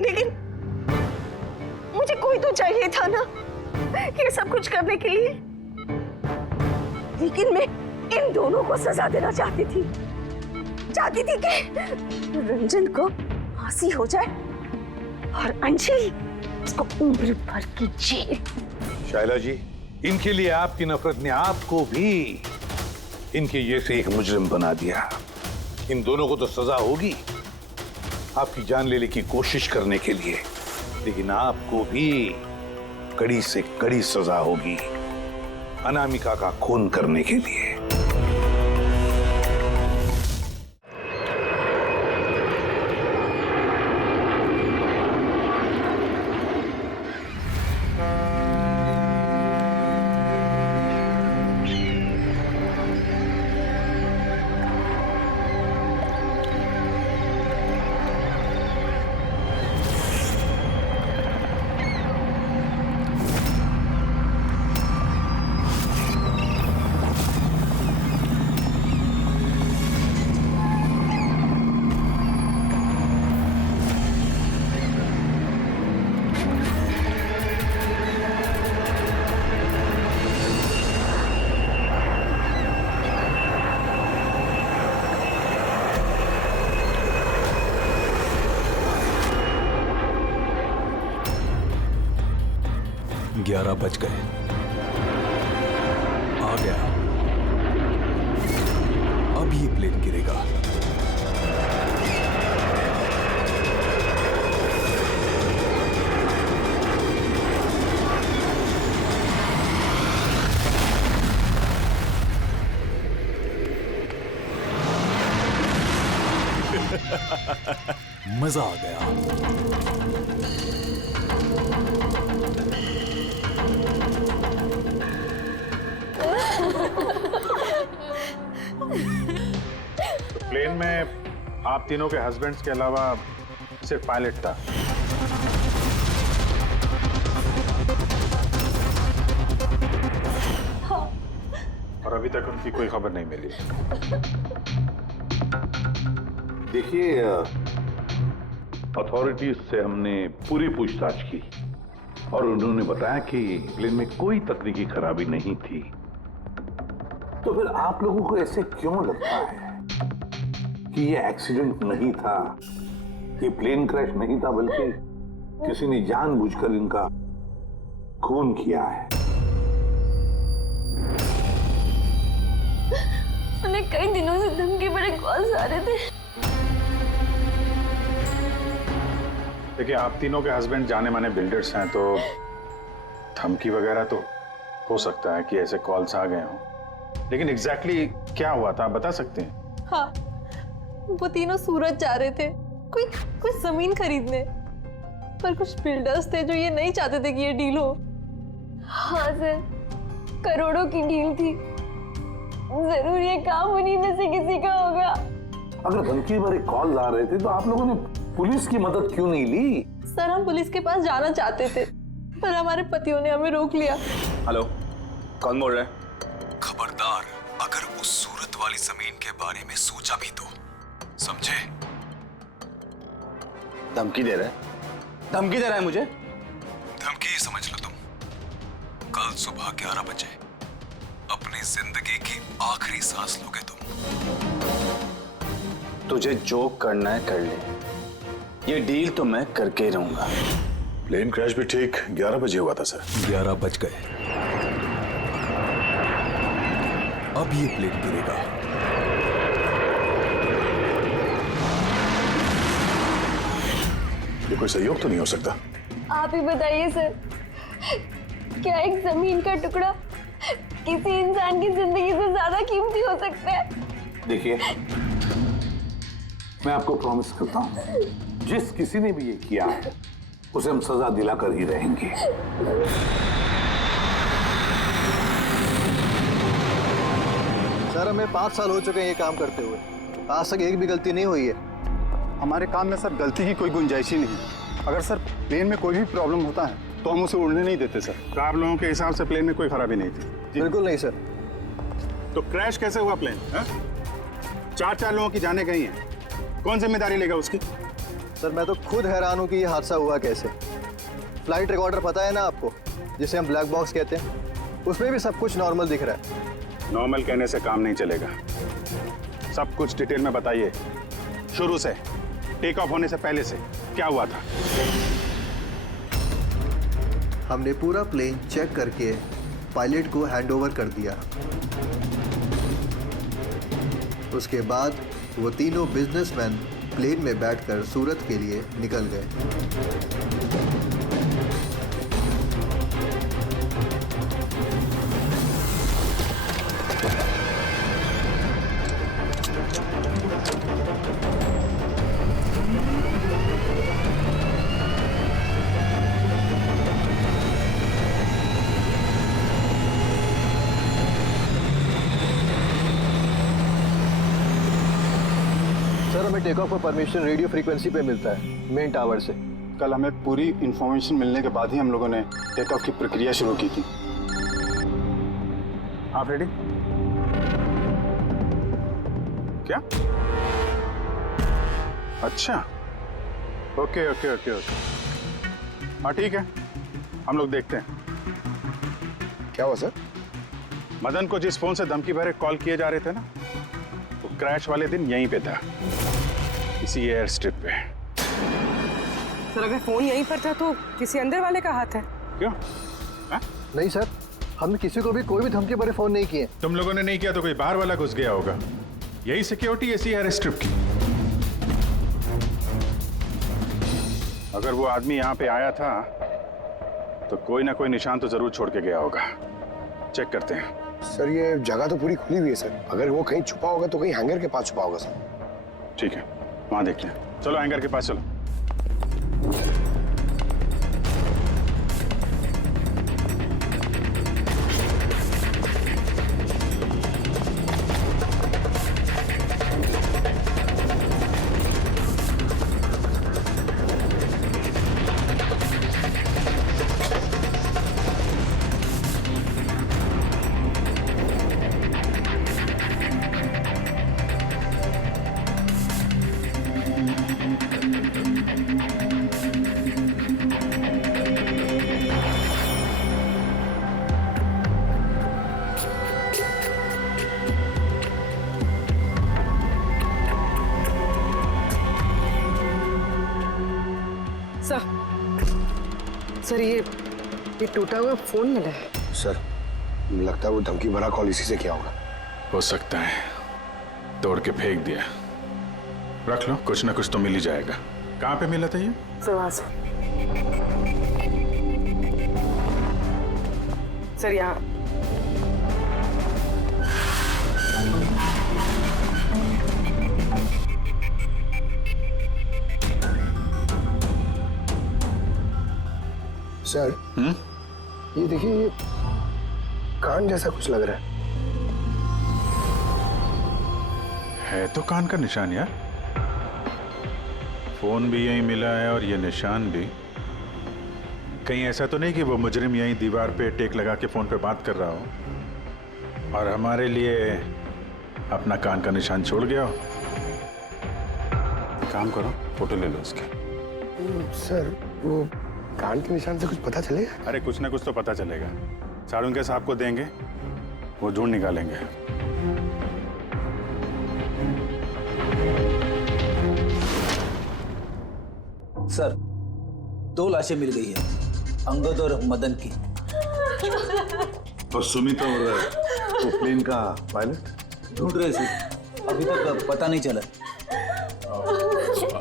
लेकिन मुझे कोई तो चाहिए था ना ये सब कुछ करने के लिए। लेकिन मैं इन दोनों को सजा देना चाहती थी कि रंजन को फांसी हो जाए और अंजलि उसको उम्र भर की जेल। शायला जी, इनके लिए आपकी नफरत ने आपको भी इनके जैसे एक मुजरिम बना दिया। इन दोनों को तो सजा होगी आपकी जान लेने की कोशिश करने के लिए, लेकिन आपको भी कड़ी से कड़ी सजा होगी अनामिका का खून करने के लिए। ग्यारह बज गए। आ गया। अब ये प्लेन गिरेगा। मजा आ गया। प्लेन में आप तीनों के हस्बैंड्स के अलावा सिर्फ पायलट था। हाँ। और अभी तक उनकी कोई खबर नहीं मिली। देखिए, अथॉरिटीज से हमने पूरी पूछताछ की और उन्होंने बताया कि प्लेन में कोई तकनीकी खराबी नहीं थी। तो फिर आप लोगों को ऐसे क्यों लगता है कि ये एक्सीडेंट नहीं था, ये प्लेन क्रैश नहीं था, बल्कि किसी ने जानबूझकर इनका खून किया है? उन्हें कई दिनों से धमकी भरे कॉल्स आ रहे थे। देखिए, आप तीनों के हस्बैंड जाने माने बिल्डर्स हैं, तो धमकी वगैरह तो हो सकता है कि ऐसे कॉल्स आ गए हों, लेकिन एग्जैक्टली क्या हुआ था आप बता सकते हैं? हाँ, वो तीनों सूरत जा रहे थे कोई जमीन खरीदने, पर कुछ बिल्डर्स थे जो ये नहीं चाहते थे कि ये डील हो। हाँ सर, करोड़ों की डील थी, जरूर ये काम उन्हीं में से किसी का होगा। अगर धमकी भरे कॉल्स आ रहे थे तो आप लोगों ने पुलिस की मदद क्यों नहीं ली? सर, हम पुलिस के पास जाना चाहते थे, पर हमारे पतियों ने हमें रोक लिया। हेलो, कौन बोल रहा है? खबरदार, अगर उस सूरत वाली जमीन के बारे में सोचा भी तो, समझे? धमकी दे रहा है? धमकी दे रहा है मुझे? धमकी ही समझ लो तुम। कल सुबह 11 बजे अपनी जिंदगी की आखिरी सांस लोगे तुम। तुझे जो करना है कर ले, ये डील तो मैं करके ही रहूंगा। प्लेन क्रैश भी ठीक 11 बजे हुआ था सर। 11 बज गए। अब ये प्लेन गिरेगा। ये कोई सहयोग तो नहीं हो सकता? आप ही बताइए सर, क्या एक जमीन का टुकड़ा किसी इंसान की जिंदगी से ज्यादा कीमती हो सकता है? देखिए, मैं आपको प्रॉमिस करता हूं, जिस किसी ने भी ये किया है उसे हम सजा दिलाकर ही रहेंगे। सर, हमें 5 साल हो चुके हैं ये काम करते हुए, आज तक एक भी गलती नहीं हुई है। हमारे काम में सर गलती की कोई गुंजाइश ही नहीं। अगर सर प्लेन में कोई भी प्रॉब्लम होता है तो हम उसे उड़ने नहीं देते सर। तो आप लोगों के हिसाब से प्लेन में कोई खराबी नहीं थी? बिल्कुल नहीं सर। तो क्रैश कैसे हुआ प्लेन? 4 लोगों की जानें गई हैं, कौन जिम्मेदारी लेगा उसकी? सर मैं तो खुद हैरान हूँ कि ये हादसा हुआ कैसे। फ्लाइट रिकॉर्डर पता है ना आपको, जिसे हम ब्लैक बॉक्स कहते हैं, उसमें भी सब कुछ नॉर्मल दिख रहा है। नॉर्मल कहने से काम नहीं चलेगा, सब कुछ डिटेल में बताइए, शुरू से, टेक ऑफ होने से पहले से क्या हुआ था। हमने पूरा प्लेन चेक करके पायलट को हैंडओवर कर दिया। उसके बाद वो तीनों बिजनेसमैन प्लेन में बैठकर सूरत के लिए निकल गए। हमें टेक ऑफ का परमिशन रेडियो फ्रीक्वेंसी पे मिलता है मेन टावर से। कल हमें पूरी इंफॉर्मेशन मिलने के बाद ही हम लोगों ने टेक ऑफ की प्रक्रिया शुरू की थी। आप रेडी? क्या? अच्छा, ओके ओके ओके ओके, हाँ ठीक है, हम लोग देखते हैं। क्या हुआ सर? मदन को जिस फोन से धमकी भरे कॉल किए जा रहे थे ना, वो क्रैश वाले दिन यहीं पे था, इसी एयर स्ट्रिप पे। सर अगर फोन यहीं पर था तो किसी अंदर वाले का हाथ है। क्यों? नहीं सर, हमने किसी को भी कोई भी धमकी भरे फोन नहीं किए। तुम लोगों ने नहीं किया तो कोई बाहर वाला घुस गया होगा, यही सिक्योरिटी इसी एयर स्ट्रिप की। अगर वो आदमी यहाँ पे आया था तो कोई ना कोई निशान तो जरूर छोड़ के गया होगा, चेक करते हैं। सर ये जगह तो पूरी खुली हुई है सर, अगर वो कहीं छुपा होगा तो कहीं हैंगर के पास छुपा होगा सर। ठीक है, वहां देखते हैं, चलो हैंगर के पास चलो। सर ये टूटा हुआ फोन मिला है। सर लगता है वो धमकी भरा कॉल इसी से किया होगा। हो सकता है, तोड़ के फेंक दिया। रख लो, कुछ ना कुछ तो मिल ही जाएगा। कहाँ पे मिला था ये? सर वहां से। सर यहाँ। सर ये देखिए, ये कान जैसा कुछ लग रहा है तो कान का निशान यार। फोन भी यहीं मिला है और ये निशान भी। कहीं ऐसा तो नहीं कि वो मुजरिम यहीं दीवार पे टेक लगा के फोन पे बात कर रहा हो और हमारे लिए अपना कान का निशान छोड़ गया हो। काम करो, फोटो ले लो उसकी। सर वो कान के निशान से कुछ पता चलेगा? अरे कुछ ना कुछ तो पता चलेगा। सारुंगे साहब को देंगे, वो ढूंढ निकालेंगे। सर 2 लाशें मिल गई है, अंगद और मदन की। और सुमित और वो प्लेन का पायलट ढूंढ रहे सर, अभी तक पता नहीं चला।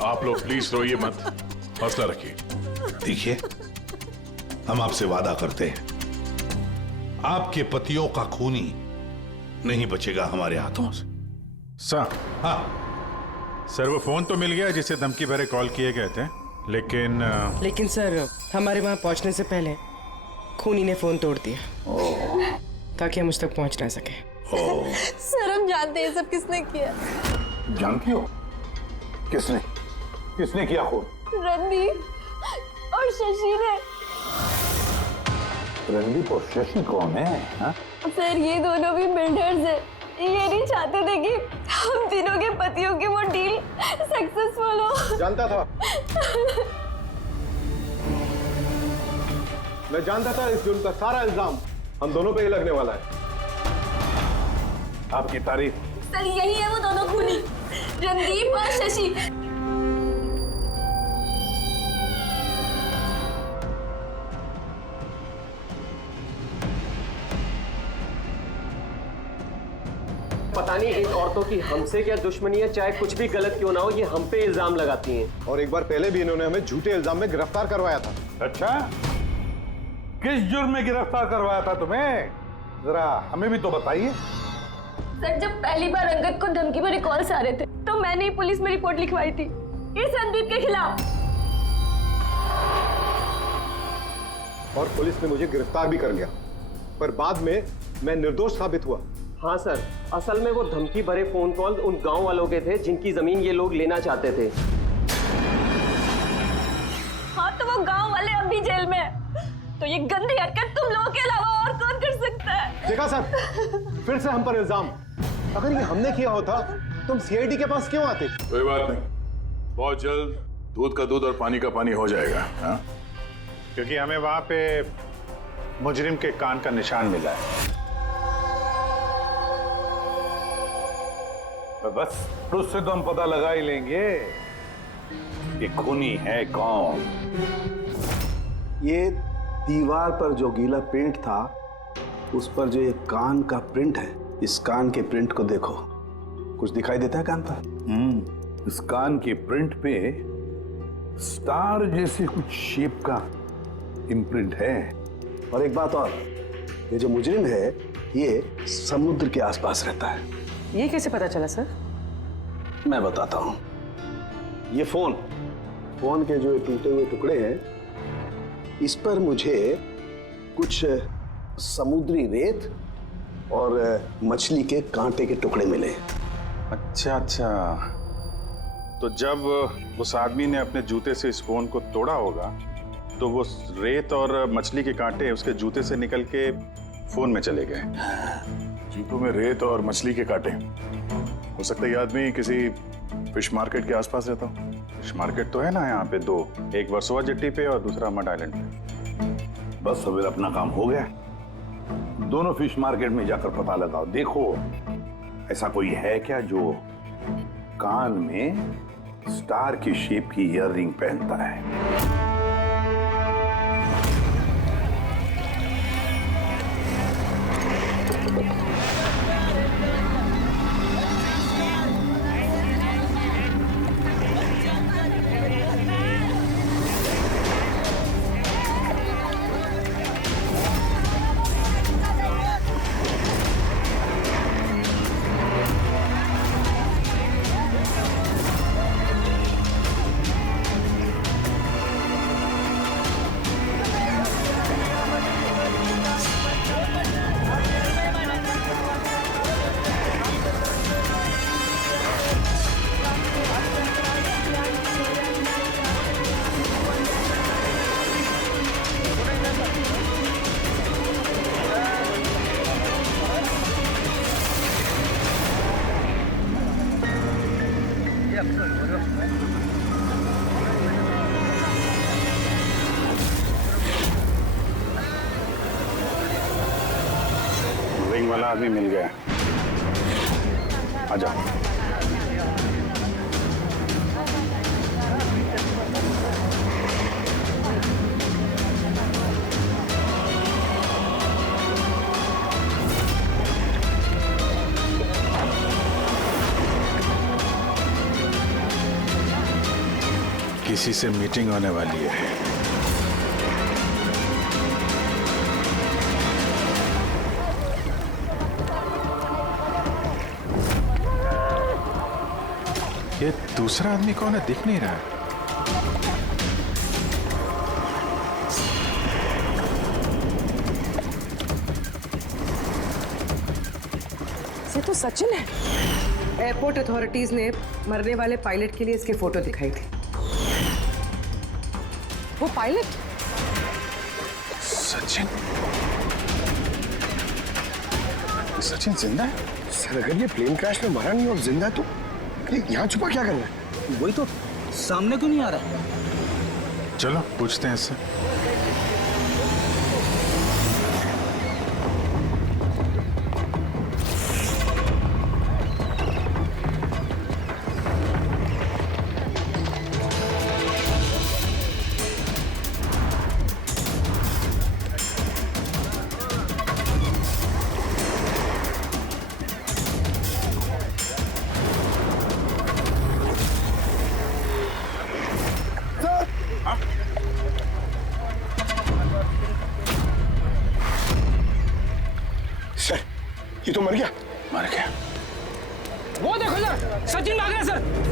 आप लोग प्लीज रोइए मत, हौसला रखिए। देखिए, हम आपसे वादा करते हैं, आपके पतियों का खूनी नहीं बचेगा हमारे हाथों से। सर, हाँ सर वो फोन तो मिल गया जिसे धमकी भरे कॉल किए गए थे, लेकिन सर हमारे वहां पहुंचने से पहले खूनी ने फोन तोड़ दिया ताकि हम उस तक पहुंच ना सके। सर हम जानते हैं सब किसने किया। जानती हो किसने किसने किया खून? रणदीप और शशि ने। रणदीप और शशि कौन है? हाँ? सर ये दोनों भी बिल्डर्स हैं। ये नहीं चाहते थे कि हम तीनों के पतियों की वो डील सक्सेसफुल हो। जानता था, मैं जानता था इस जुर्म का सारा इल्जाम हम दोनों पे ही लगने वाला है। आपकी तारीफ। सर यही है वो दोनों खूनी, रणदीप और शशि। पता नहीं इन औरतों की हमसे क्या दुश्मनी है, चाहे कुछ भी गलत क्यों ना हो, ये हम पे इल्जाम लगाती हैं। और एक बार पहले भी इन्होंने हमें झूठे इल्जाम में गिरफ्तार करवाया था। अच्छा, किस जुर्म में गिरफ्तार करवाया था तुम्हें? जरा हमें भी तो बताइए। सर जब पहली बार रंगत को धमकी भरे कॉल्स आ रहे थे तो मैंने ही पुलिस में रिपोर्ट लिखवाई थी इस रणदीप के खिलाफ। और पुलिस ने मुझे गिरफ्तार भी कर लिया, पर बाद में मैं निर्दोष साबित हुआ। हाँ सर, असल में वो धमकी भरे फोन कॉल उन गांव वालों के थे जिनकी जमीन ये लोग लेना चाहते थे। हाँ तो वो गांव वाले अब भी जेल में हैं। तो ये गंदी हरकत तुम लोगों के अलावा और कौन कर सकता है? देखा सर, फिर से हम पर इल्जाम। अगर ये हमने किया होता तुम सीआईडी के पास क्यों आते? कोई बात नहीं, बहुत जल्द दूध का दूध और पानी का पानी हो जाएगा। हाँ? क्योंकि हमें वहां पे मुजरिम के कान का निशान मिला है। तो बस उससे तो हम पता लगा ही लेंगे कि खूनी है कौन। ये दीवार पर जो गीला पेंट था उस पर जो ये कान का प्रिंट है, इस कान के प्रिंट को देखो, कुछ दिखाई देता है कान पर? इस कान के प्रिंट पे स्टार जैसे कुछ शेप का इम्प्रिंट है। और एक बात और, ये जो मुजरिम है ये समुद्र के आसपास रहता है। ये कैसे पता चला सर? मैं बताता हूं। ये फोन के जो टूटे हुए टुकड़े हैं, इस पर मुझे कुछ समुद्री रेत और मछली के कांटे के टुकड़े मिले। अच्छा, तो जब उस आदमी ने अपने जूते से इस फोन को तोड़ा होगा तो वो रेत और मछली के कांटे उसके जूते से निकल के फोन में चले गए। जूतों में रेत और मछली के कांटे। हो सकता है ये आदमी किसी फिश मार्केट के आसपास रहता हो। फिश मार्केट तो है ना यहाँ पे दो, एक वर्सोवा जेट्टी पे और दूसरा मड आइलैंड पे। बस अब अपना काम हो गया। दोनों फिश मार्केट में जाकर पता लगाओ, देखो ऐसा कोई है क्या जो कान में स्टार की शेप की ईयररिंग पहनता है। रिंग वाला आदमी मिल गया। आजा। किसी से मीटिंग होने वाली है। ये दूसरा आदमी कौन है, दिख नहीं रहा है। ये तो सचिन है। एयरपोर्ट अथॉरिटीज ने मरने वाले पायलट के लिए इसके फोटो दिखाई थी। वो पायलट सचिन जिंदा है? सर अगर ये प्लेन क्रैश में मरा नहीं और जिंदा है तो यहाँ छुपा क्या करना है? वही तो सामने क्यों नहीं आ रहा? चलो पूछते हैं इससे। सर ये तो मर गया। मर गया? वो देखो सर, सचिन भाग रहा है सर।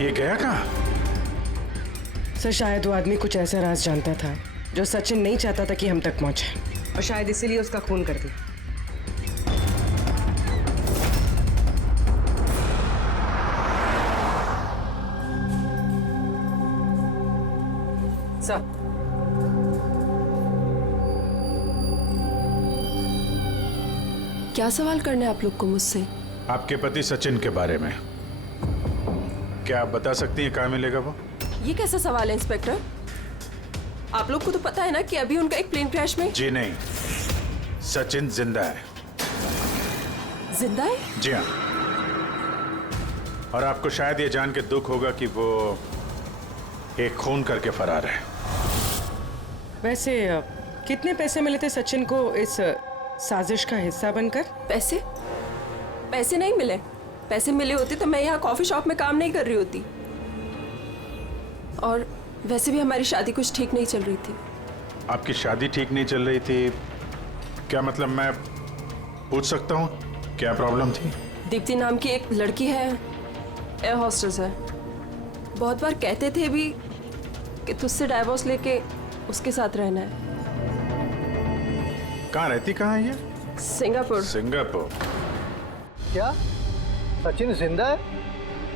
ये गया कहाँ? सर शायद वो आदमी कुछ ऐसा राज जानता था जो सचिन नहीं चाहता था कि हम तक पहुंचे, और शायद इसीलिए उसका खून कर दिया। सर क्या सवाल करना है आप लोग को मुझसे? आपके पति सचिन के बारे में। क्या आप बता सकती हैं कहाँ मिलेगा वो? ये कैसा सवाल है इंस्पेक्टर? आप लोग को तो पता है ना कि अभी उनका एक प्लेन क्रैश में। जी नहीं, सचिन जिंदा है। जिंदा है? जी हाँ। और आपको शायद ये जान के दुख होगा कि वो एक खून करके फरार है। वैसे कितने पैसे मिले थे सचिन को इस साजिश का हिस्सा बनकर? पैसे? पैसे नहीं मिले। पैसे मिले होते तो मैं यहाँ कॉफी शॉप में काम नहीं कर रही होती। और वैसे भी हमारी शादी कुछ ठीक नहीं चल रही थी। आपकी शादी ठीक नहीं चल रही थी? क्या मतलब, मैं पूछ सकता हूँ क्या प्रॉब्लम थी? दीप्ति नाम की एक लड़की है, एयर होस्टेस है। बहुत बार कहते थे भी कि तुझसे डाइवोर्स लेके उसके साथ रहना है। कहाँ रहती, कहाँ है ये? सिंगापुर। सिंगापुर? क्या सचिन जिंदा है?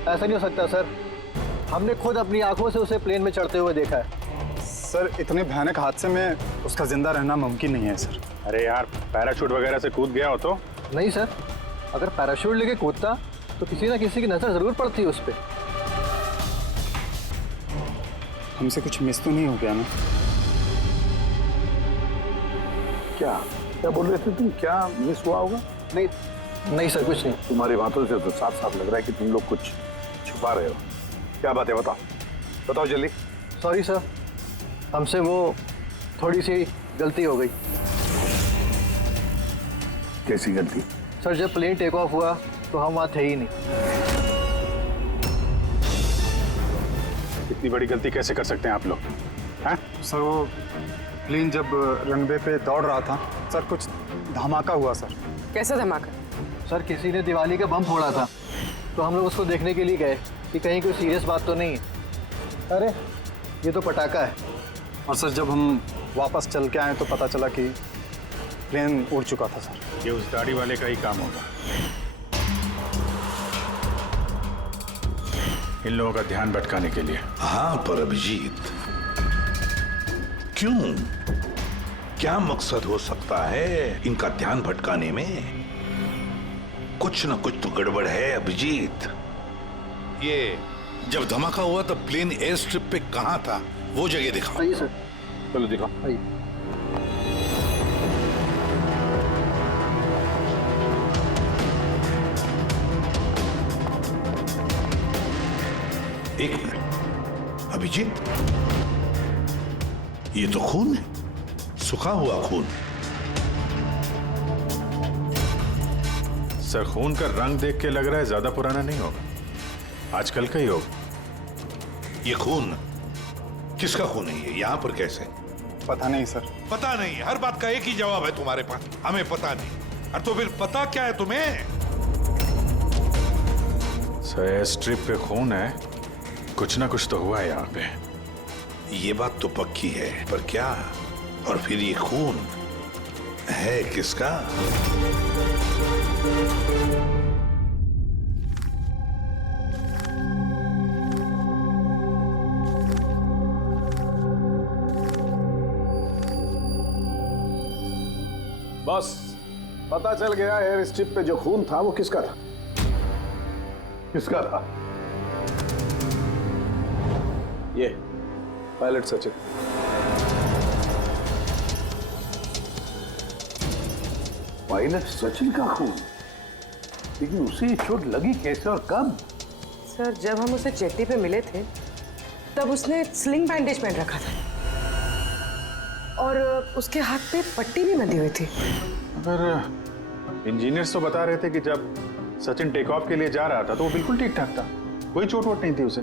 ऐसा नहीं हो सकता सर, हमने खुद अपनी आंखों से उसे प्लेन में चढ़ते हुए देखा है। सर इतने भयानक हादसे में उसका जिंदा रहना मुमकिन नहीं है सर। अरे यार, पैराशूट वगैरह से कूद गया हो तो? नहीं सर, अगर पैराशूट लेके कूदता तो किसी ना किसी की नजर जरूर पड़ती उस पर। हमसे कुछ मिस तो नहीं हो गया ना? क्या क्या बोल रहे थे तुम? क्या मिस हुआ होगा? नहीं सर, कुछ नहीं। तुम्हारी बातों से तो साफ साफ लग रहा है कि तुम लोग कुछ छुपा रहे हो। क्या बात है, बताओ बताओ जल्दी। सॉरी सर, हमसे वो थोड़ी सी गलती हो गई। कैसी गलती? सर जब प्लेन टेक ऑफ हुआ तो हम वहाँ थे ही नहीं। इतनी बड़ी गलती कैसे कर सकते हैं आप लोग? हैं? सर वो प्लेन जब रनवे पे दौड़ रहा था सर, कुछ धमाका हुआ सर। कैसा धमाका? सर किसी ने दिवाली का बम फोड़ा था, तो हम लोग उसको देखने के लिए गए कि कहीं कोई सीरियस बात तो नहीं है। अरे ये तो पटाखा है। और सर जब हम वापस चल के आए तो पता चला कि प्लेन उड़ चुका था सर। ये उस दाढ़ी वाले का ही काम होगा। इन लोगों का ध्यान भटकाने के लिए। हाँ पर अभिजीत, क्यों? क्या मकसद हो सकता है इनका ध्यान भटकाने में? कुछ न कुछ तो गड़बड़ है अभिजीत। ये जब धमाका हुआ तब प्लेन एयर स्ट्रिप पे कहाँ था, वो जगह दिखाओ। आइए सर। चलो दिखाओ। आइए। एक मिनट, अभिजीत, ये तो खून है, सूखा हुआ खून। सर, खून का रंग देख के लग रहा है ज्यादा पुराना नहीं होगा, आजकल का ही होगा। ये खून किसका खून है? ये यहाँ पर कैसे? पता नहीं सर। पता नहीं? हर बात का एक ही जवाब है तुम्हारे पास, हमें पता नहीं। और तो फिर पता क्या है तुम्हें? सर, स्ट्रिप पे खून है, कुछ ना कुछ तो हुआ है यहाँ पे। ये बात तो पक्की है, पर क्या? और फिर ये खून है किसका? बस पता चल गया, हेयर स्ट्रिप पे जो खून था वो किसका था? किसका था? ये पायलट सचिन। पायलट सचिन का खून? लेकिन उसे चोट लगी कैसे और कब? सर, जब हम उसे जेट्टी पे मिले थे तब उसने स्लिंग बैंडेज पहन रखा था और उसके हाथ पे पट्टी भी बंधी हुई थी। पर इंजीनियर्स तो बता रहे थे कि जब सचिन टेक ऑफ के लिए जा रहा था तो वो बिल्कुल ठीक ठाक था, कोई चोट वोट नहीं थी उसे।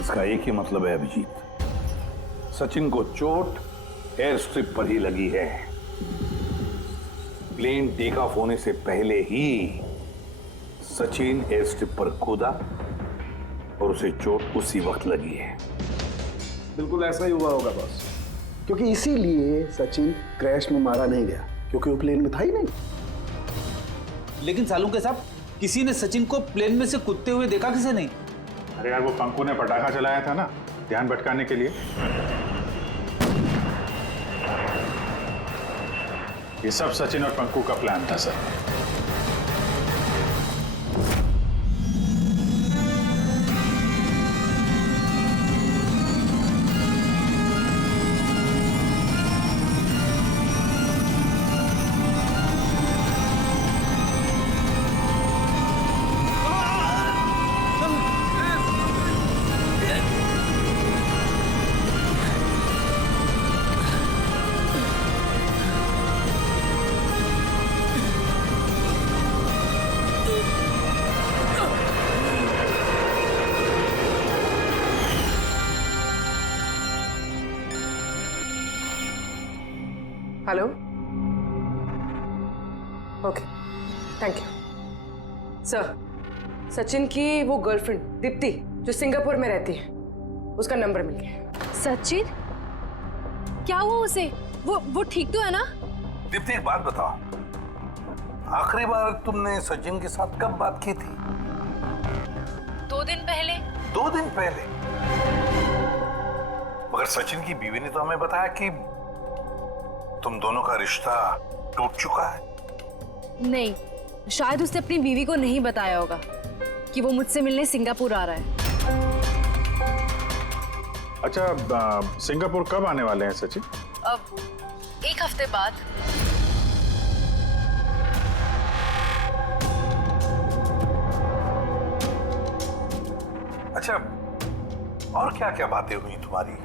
इसका एक ही मतलब है अभिजीत, सचिन को चोट एयर स्ट्रिप पर ही लगी है। प्लेन टेक ऑफ होने से पहले ही सचिन एयर स्ट्रिप पर कूदा और उसे चोट उसी वक्त लगी है। बिल्कुल ऐसा ही हुआ होगा बॉस, क्योंकि इसीलिए सचिन क्रैश में मारा नहीं गया, क्योंकि वो प्लेन में था ही नहीं। लेकिन सालू के साहब, किसी ने सचिन को प्लेन में से कूदते हुए देखा किसे नहीं? अरे यार, वो पंकु ने पटाखा चलाया था ना, ध्यान भटकाने के लिए। ये सब सचिन और पंकु का प्लान था sir. Hello, okay, thank you sir. Sachin की वो गर्लफ्रेंड दीप्ति जो सिंगापुर में रहती है, उसका नंबर मिल गया। सचिन, क्या हुआ उसे? वो ठीक तो है ना? दीप्ति, एक बात बताओ, आखिरी बार तुमने सचिन के साथ कब बात की थी? 2 दिन पहले। 2 दिन पहले? मगर सचिन की बीवी ने तो हमें बताया कि तुम दोनों का रिश्ता टूट चुका है। नहीं, शायद उसने अपनी बीवी को नहीं बताया होगा कि वो मुझसे मिलने सिंगापुर आ रहा है। अच्छा, सिंगापुर कब आने वाले हैं सचिन? अब 1 हफ्ते बाद। अच्छा, और क्या क्या बातें हुई तुम्हारी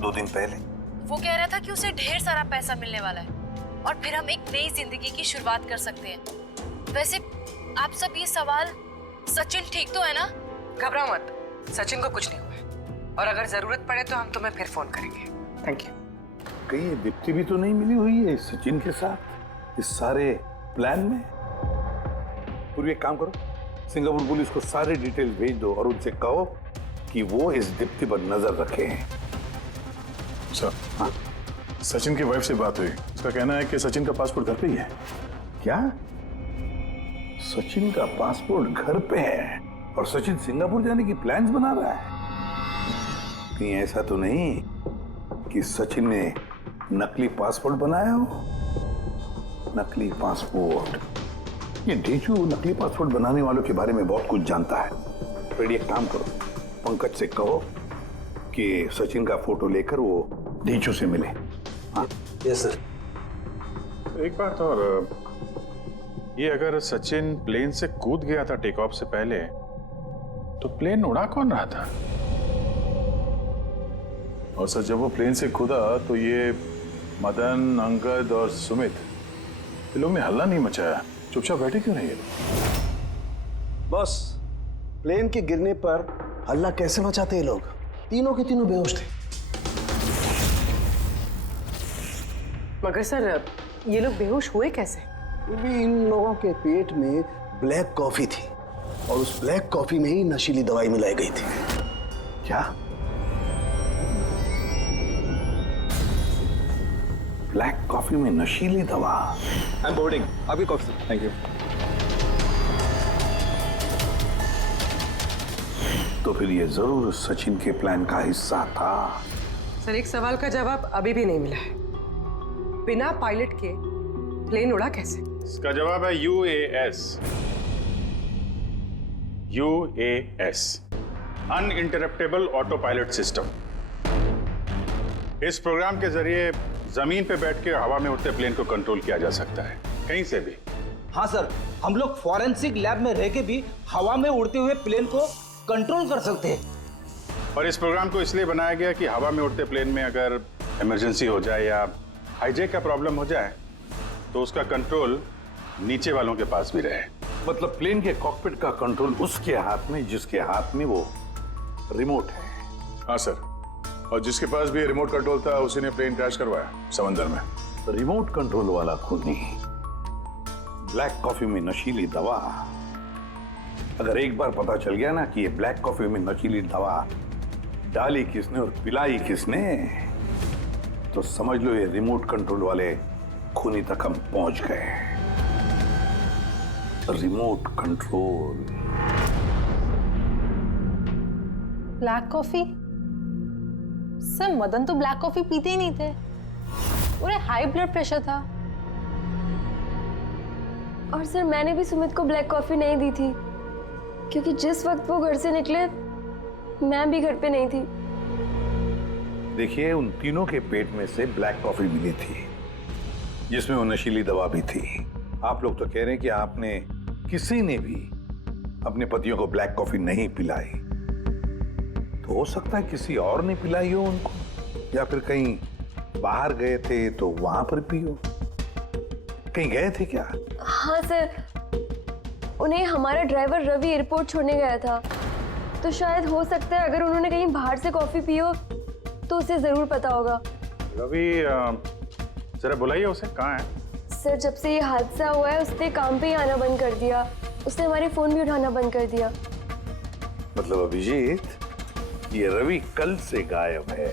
2 दिन पहले? वो कह रहा था कि उसे ढेर सारा पैसा मिलने वाला है और फिर हम एक नई जिंदगी की शुरुआत कर सकते हैं। वैसे आप सब ये सवाल, सचिन ठीक तो है ना? घबराओ मत, सचिन को कुछ नहीं हुआ है और अगर जरूरत पड़े तो हम तुम्हें फिर फोन करेंगे। Thank you. कहीं दीप्ति भी तो नहीं मिली हुई है सचिन के साथ इस सारे प्लान में? पूरी एक काम करो, सिंगापुर पुलिस को सारे डिटेल्स भेज दो और उनसे कहो कि वो इस दीप्ति पर नजर रखे हैं। सर, हाँ, सचिन की वाइफ से बात हुई, उसका कहना है कि सचिन का पासपोर्ट घर पे ही है। क्या? सचिन का पासपोर्ट घर पे है और सचिन सिंगापुर जाने की प्लान्स बना रहा है? कहीं ऐसा तो नहीं कि सचिन ने नकली पासपोर्ट बनाया हो? नकली पासपोर्ट, ये ढीचू नकली पासपोर्ट बनाने वालों के बारे में बहुत कुछ जानता है। फिर एक काम करो, पंकज से कहो कि सचिन का फोटो लेकर वो ढीचू से मिले। हाँ? Yes sir. एक बात और, ये अगर सचिन प्लेन से कूद गया था टेक ऑफ से पहले, तो प्लेन उड़ा कौन रहा था? और सर जब वो प्लेन से कूदा तो ये मदन, अंगद और सुमित, ये लोग ने हल्ला नहीं मचाया, चुपचाप बैठे क्यों नहीं? बॉस, प्लेन के गिरने पर हल्ला कैसे मचाते ये लोग? तीनों के तीनों बेहोश थे। मगर सर, ये लोग बेहोश हुए कैसे? भी इन लोगों के पेट में ब्लैक कॉफी थी और उस ब्लैक कॉफी में ही नशीली दवाई मिलाई गई थी। क्या? ब्लैक कॉफी में नशीली दवा? I am boarding. आपकी कॉफी। Thank you. तो फिर ये जरूर सचिन के प्लान का हिस्सा था। सर, एक सवाल का जवाब अभी भी नहीं मिला है। बिना पायलट के प्लेन उड़ा कैसे? इसका जवाब है UAS। UAS, uninterruptible auto pilot system. इस प्रोग्राम के जरिए जमीन पे बैठ के हवा में उड़ते प्लेन को कंट्रोल किया जा सकता है, कहीं से भी। हाँ सर, हम लोग फॉरेंसिक लैब में रह के भी हवा में उड़ते हुए प्लेन को कंट्रोल कर सकते हैं। और इस प्रोग्राम को इसलिए बनाया गया कि हवा में उड़ते प्लेन में अगर इमरजेंसी हो जाए या हाईजैक का प्रॉब्लम हो जाए तो उसका कंट्रोल नीचे वालों के पास भी रहे। मतलब प्लेन के कॉकपिट का कंट्रोल उसके हाथ में जिसके हाथ में वो रिमोट है। हाँ सर, और जिसके पास भी रिमोट कंट्रोल था उसी ने प्लेन क्रैश करवाया समंदर में। रिमोट कंट्रोल वाला खुद नहीं। ब्लैक कॉफी में नशीली दवा, अगर एक बार पता चल गया ना कि ये ब्लैक कॉफी में नशीली दवा डाली किसने और पिलाई किसने, तो समझ लो ये रिमोट कंट्रोल वाले खूनी तक हम पहुंच गए। Remote control. Black coffee? Sir, Madan तो ब्लैक कॉफी पीते ही नहीं थे। उन्हें हाई ब्लड प्रेशर था। और सर, मैंने भी सुमित को ब्लैक कॉफी नहीं दी थी क्योंकि जिस वक्त वो घर से निकले मैं भी घर पे नहीं थी। देखिए, उन तीनों के पेट में से ब्लैक कॉफी मिली थी जिसमें वो नशीली दवा भी थी। आप लोग तो कह रहे हैं कि आपने किसी ने भी अपने पतियों को ब्लैक कॉफी नहीं पिलाई, तो हो सकता है किसी और ने पिलाई हो उनको, या फिर कहीं बाहर गए थे तो वहां पर पी हो। कहीं गए थे क्या? हाँ सर, उन्हें हमारा ड्राइवर रवि एयरपोर्ट छोड़ने गया था, तो शायद हो सकता है अगर उन्होंने कहीं बाहर से कॉफी पी हो तो उसे जरूर पता होगा। रवि, जरा बुलाइए उसे, कहाँ है? सर, जब से ये हादसा हुआ है उसने काम पे ही आना बंद कर दिया। उसने हमारे फोन भी उठाना बंद कर दिया। मतलब अभिजीत, ये रवि कल से गायब है।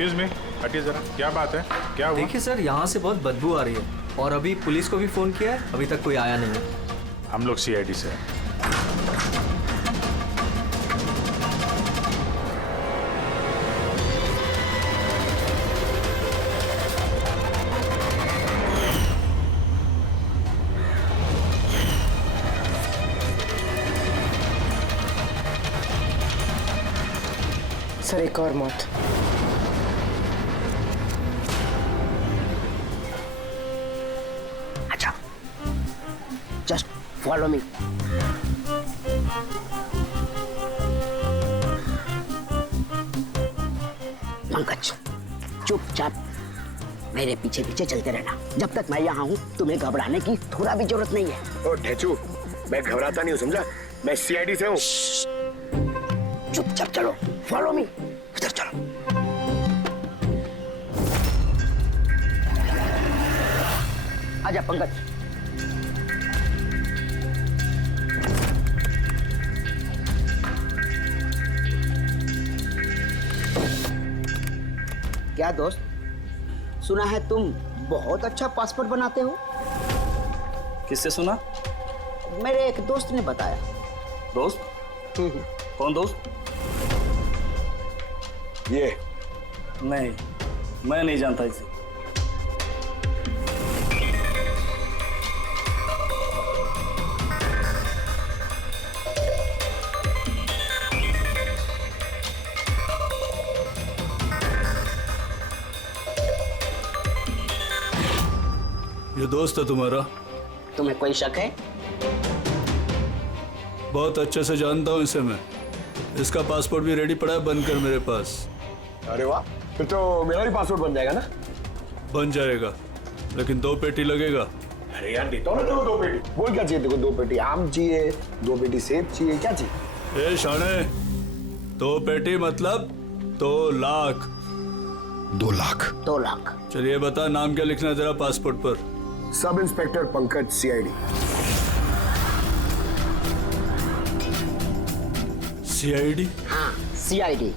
एक्सक्यूज मी, हटिए जरा। क्या बात है, क्या हुआ? देखिए सर, यहाँ से बहुत बदबू आ रही है और अभी पुलिस को भी फोन किया है, अभी तक कोई आया नहीं है। हम लोग CID से हैं। सर, एक और मौत। अच्छा, जस्ट फॉलो मी। पंकज, चुपचाप मेरे पीछे पीछे चलते रहना। जब तक मैं यहाँ हूँ तुम्हें घबराने की थोड़ा भी जरूरत नहीं है। ओ ढेचू, मैं घबराता नहीं हूँ, समझा? मैं CID से हूँ। चुपचाप चलो, फॉलो मी। इधर चलो। आजा पंकज। क्या दोस्त, सुना है तुम बहुत अच्छा पासपोर्ट बनाते हो? किससे सुना? मेरे एक दोस्त ने बताया। दोस्त? कौन दोस्त? ये नहीं, मैं नहीं जानता इसे। ये दोस्त है तुम्हारा? तुम्हें कोई शक है? बहुत अच्छे से जानता हूँ इसे मैं। इसका पासपोर्ट भी रेडी पड़ा है, बनकर मेरे पास। अरे वाह, फिर तो मेरा भी पासपोर्ट बन जाएगा ना? बन जाएगा, लेकिन 2 पेटी लगेगा। अरे यार देता हूँ ना 2 पेटी। बोल क्या चाहिए तेरे को? 2 पेटी आम चाहिए, 2 पेटी सेब चाहिए, क्या चाहिए? ए शाने, 2 पेटी मतलब 2 लाख। 2 लाख? 2 लाख। चलिए बता, नाम क्या लिखना है तेरा पासपोर्ट पर? Sub inspector Pankaj, CID. CID? हाँ, सीआईडी।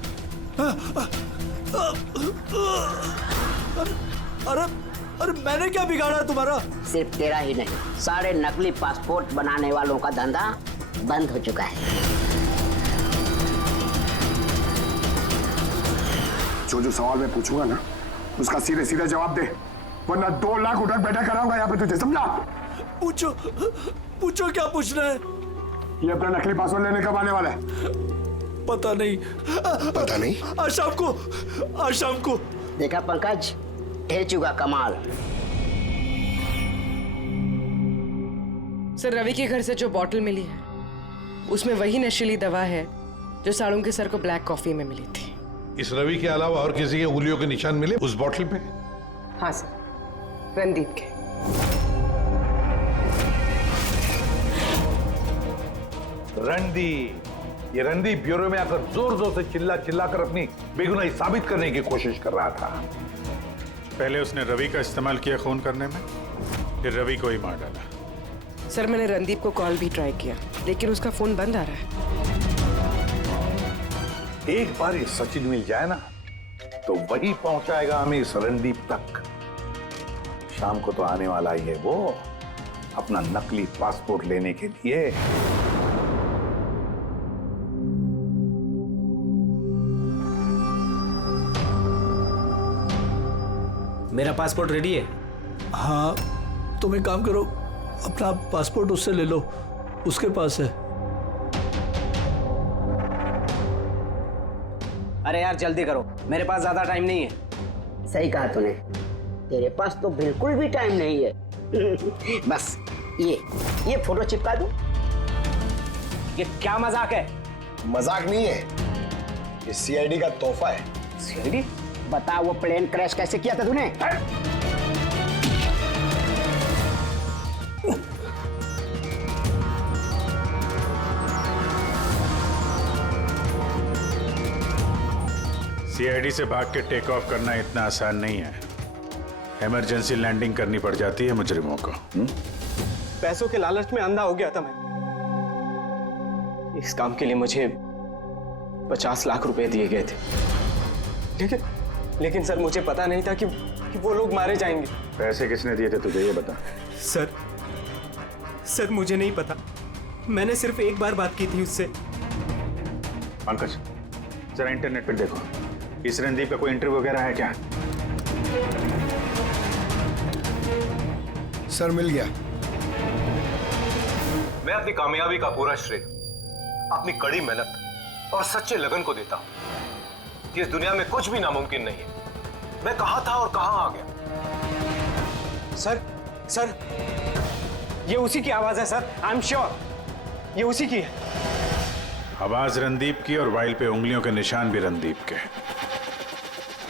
अरे मैंने क्या बिगाड़ा तुम्हारा? सिर्फ तेरा ही नहीं, सारे नकली पासपोर्ट बनाने वालों का धंधा बंद हो चुका है। जो सवाल मैं पूछूंगा ना, उसका सीधे सीधे जवाब दे, वरना 2 लाख उठक बैठक कराऊंगा यहाँ पे तुझे, समझा? पूछो क्या पूछना है? ये अपना नकली पासपोर्ट लेने कब आने वाला है? पता नहीं। पता नहीं? आज शाम को। देखा पंकज, ढेचूगा कमाल। सर, रवि के घर से जो बॉटल मिली है उसमें वही नशीली दवा है जो साड़ू के सर को ब्लैक कॉफी में मिली थी। इस रवि के अलावा और किसी के उंगलियों के निशान मिले उस बोतल पे? हाँ सर, रणदीप के। रणदीप, ये रणदीप ब्यूरो में आकर जोर जोर से चिल्ला कर अपनी बेगुनाही साबित करने की कोशिश कर रहा था। पहले उसने रवि का इस्तेमाल किया खून करने में, फिर रवि को ही मार डाला। सर, मैंने रणदीप को कॉल भी ट्राई किया, लेकिन उसका फोन बंद आ रहा है। एक बार ये सचिन मिल जाए ना, तो वही पहुंचाएगा हमें इस रणदीप तक। शाम को तो आने वाला ही है वो, अपना नकली पासपोर्ट लेने के लिए। मेरा पासपोर्ट रेडी है? हाँ, तुम एक काम करो, अपना पासपोर्ट उससे ले लो, उसके पास है। अरे यार जल्दी करो, मेरे पास ज्यादा टाइम नहीं है। सही कहा तूने, तेरे पास तो बिल्कुल भी टाइम नहीं है। बस ये फोटो चिपका दूं? ये क्या मजाक है? मजाक नहीं है, ये सीआईडी का तोहफा है। सीआईडी? बता, वो प्लेन क्रैश कैसे किया था तूने? सीआईडी से भाग के टेक ऑफ करना इतना आसान नहीं है। इमरजेंसी लैंडिंग करनी पड़ जाती है मुजरिमों को। पैसों के लालच में अंधा हो गया था मैं। इस काम के लिए मुझे 50 लाख रुपए दिए गए थे, लेकिन सर मुझे पता नहीं था कि वो लोग मारे जाएंगे। पैसे किसने दिए थे तुझे, ये बता। सर मुझे नहीं पता, मैंने सिर्फ एक बार बात की थी उससे। पंकज, जरा इंटरनेट पे देखो, इस रणदीप का कोई इंटरव्यू वगैरह है क्या? सर मिल गया। मैं अपनी कामयाबी का पूरा श्रेय अपनी कड़ी मेहनत और सच्चे लगन को देता हूं कि इस दुनिया में कुछ भी नामुमकिन नहीं है। मैं कहां था और कहां आ गया। सर ये उसी की आवाज है सर, आई एम श्योर ये उसी की है। आवाज रणदीप की और वाइल पे उंगलियों के निशान भी रणदीप के।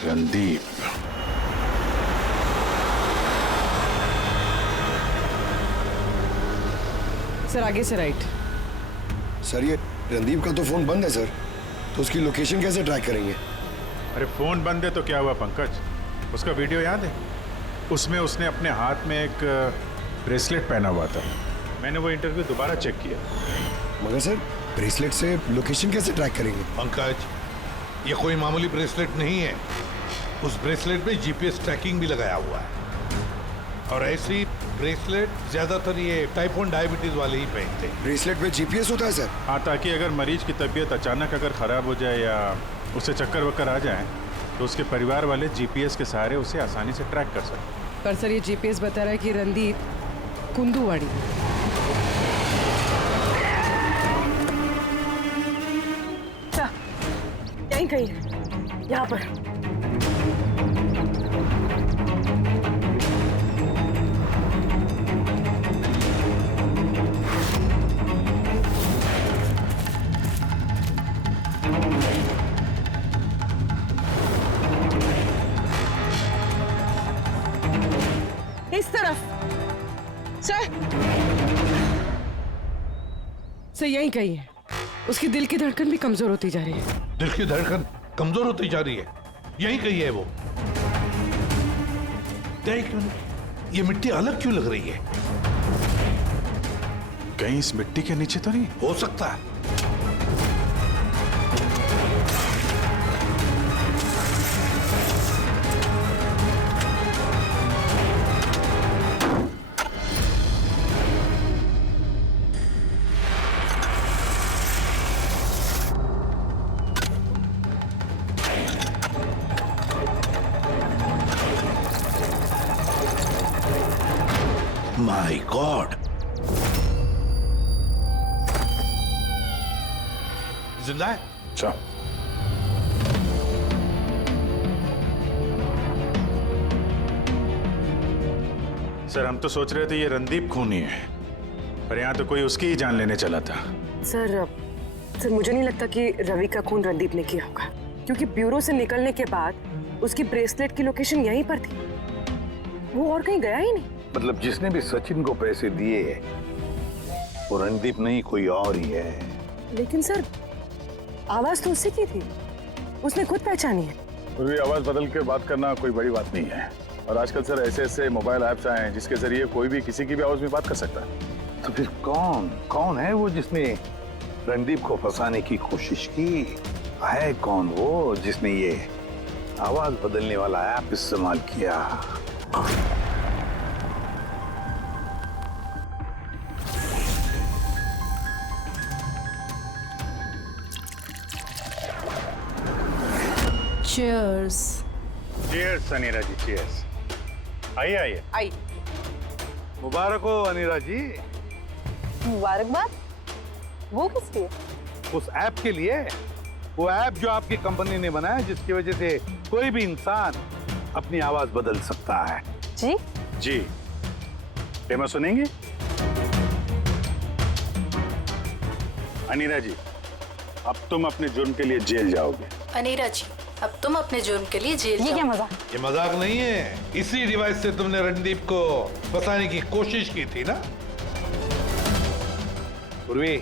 रणदीप, सर आगे से राइट। सर ये रणदीप का तो फोन बंद है सर, तो उसकी लोकेशन कैसे ट्रैक करेंगे? अरे फोन बंद है तो क्या हुआ पंकज, उसका वीडियो याद है? उसमें उसने अपने हाथ में एक ब्रेसलेट पहना हुआ था। मैंने वो इंटरव्यू दोबारा चेक किया। मगर सर ब्रेसलेट से लोकेशन कैसे ट्रैक करेंगे? पंकज, ये कोई मामूली ब्रेसलेट नहीं है। उस ब्रेसलेट में जीपीएस ट्रैकिंग भी लगाया हुआ है, और ऐसी ब्रेसलेट ज्यादातर ये टाइप 1 डायबिटीज वाले ही पहनते हैं। ब्रेसलेट में जीपीएस होता है सर? हाँ, ताकि अगर मरीज की तबीयत अचानक अगर खराब हो जाए या उसे चक्कर वक्कर आ जाए तो उसके परिवार वाले जीपीएस के सहारे उसे आसानी से ट्रैक कर सकते। पर सर ये जीपीएस बता रहा है कि रणदीप कुंदूवाड़ी। यहीं कहीं है, यहाँ पर। मुझसे यही कही है, उसकी दिल की धड़कन भी कमजोर होती जा रही है। दिल की धड़कन कमजोर होती जा रही है, यही कही है वो। देख ये मिट्टी अलग क्यों लग रही है? कहीं इस मिट्टी के नीचे तो नहीं? हो सकता है। माय गॉड, जिंदा है? अच्छा, सर हम तो सोच रहे थे ये रणदीप खूनी है, पर यहाँ तो कोई उसकी ही जान लेने चला था। सर मुझे नहीं लगता कि रवि का खून रणदीप ने किया होगा, क्योंकि ब्यूरो से निकलने के बाद उसकी ब्रेसलेट की लोकेशन यहीं पर थी, वो और कहीं गया ही नहीं। मतलब जिसने भी सचिन को पैसे दिए वो रणदीप नहीं, कोई और ही है। लेकिन सर आवाज तो उससे की थी, उसने खुद पहचानी है। पूरी आवाज बदल के बात करना कोई बड़ी बात नहीं है, और आजकल सर ऐसे ऐसे मोबाइल ऐप्स आए हैं जिसके जरिए कोई भी किसी की भी आवाज में बात कर सकता है। तो फिर कौन है वो जिसने रणदीप को फंसाने की कोशिश की? है कौन वो जिसने ये आवाज बदलने वाला ऐप इस्तेमाल किया? चीयर्स। चीयर्स सनीरा जी, चीयर्स। आइए आइए। आई। मुबारक हो अनीरा जी। मुबारकबाद? वो किस लिए? उस ऐप के लिए, वो ऐप जो आपकी कंपनी ने बनाया जिसकी वजह से कोई भी इंसान अपनी आवाज बदल सकता है। जी जी, डेमो सुनेंगे? अनीरा जी, अब तुम अपने जुर्म के लिए जेल जाओगे। अनीरा जी, अब तुम अपने जुर्म के लिए जेल ये क्या मजाक? ये मजाक नहीं है, इसी डिवाइस से तुमने रणदीप को फंसाने की कोशिश की थी ना? पूर्वी,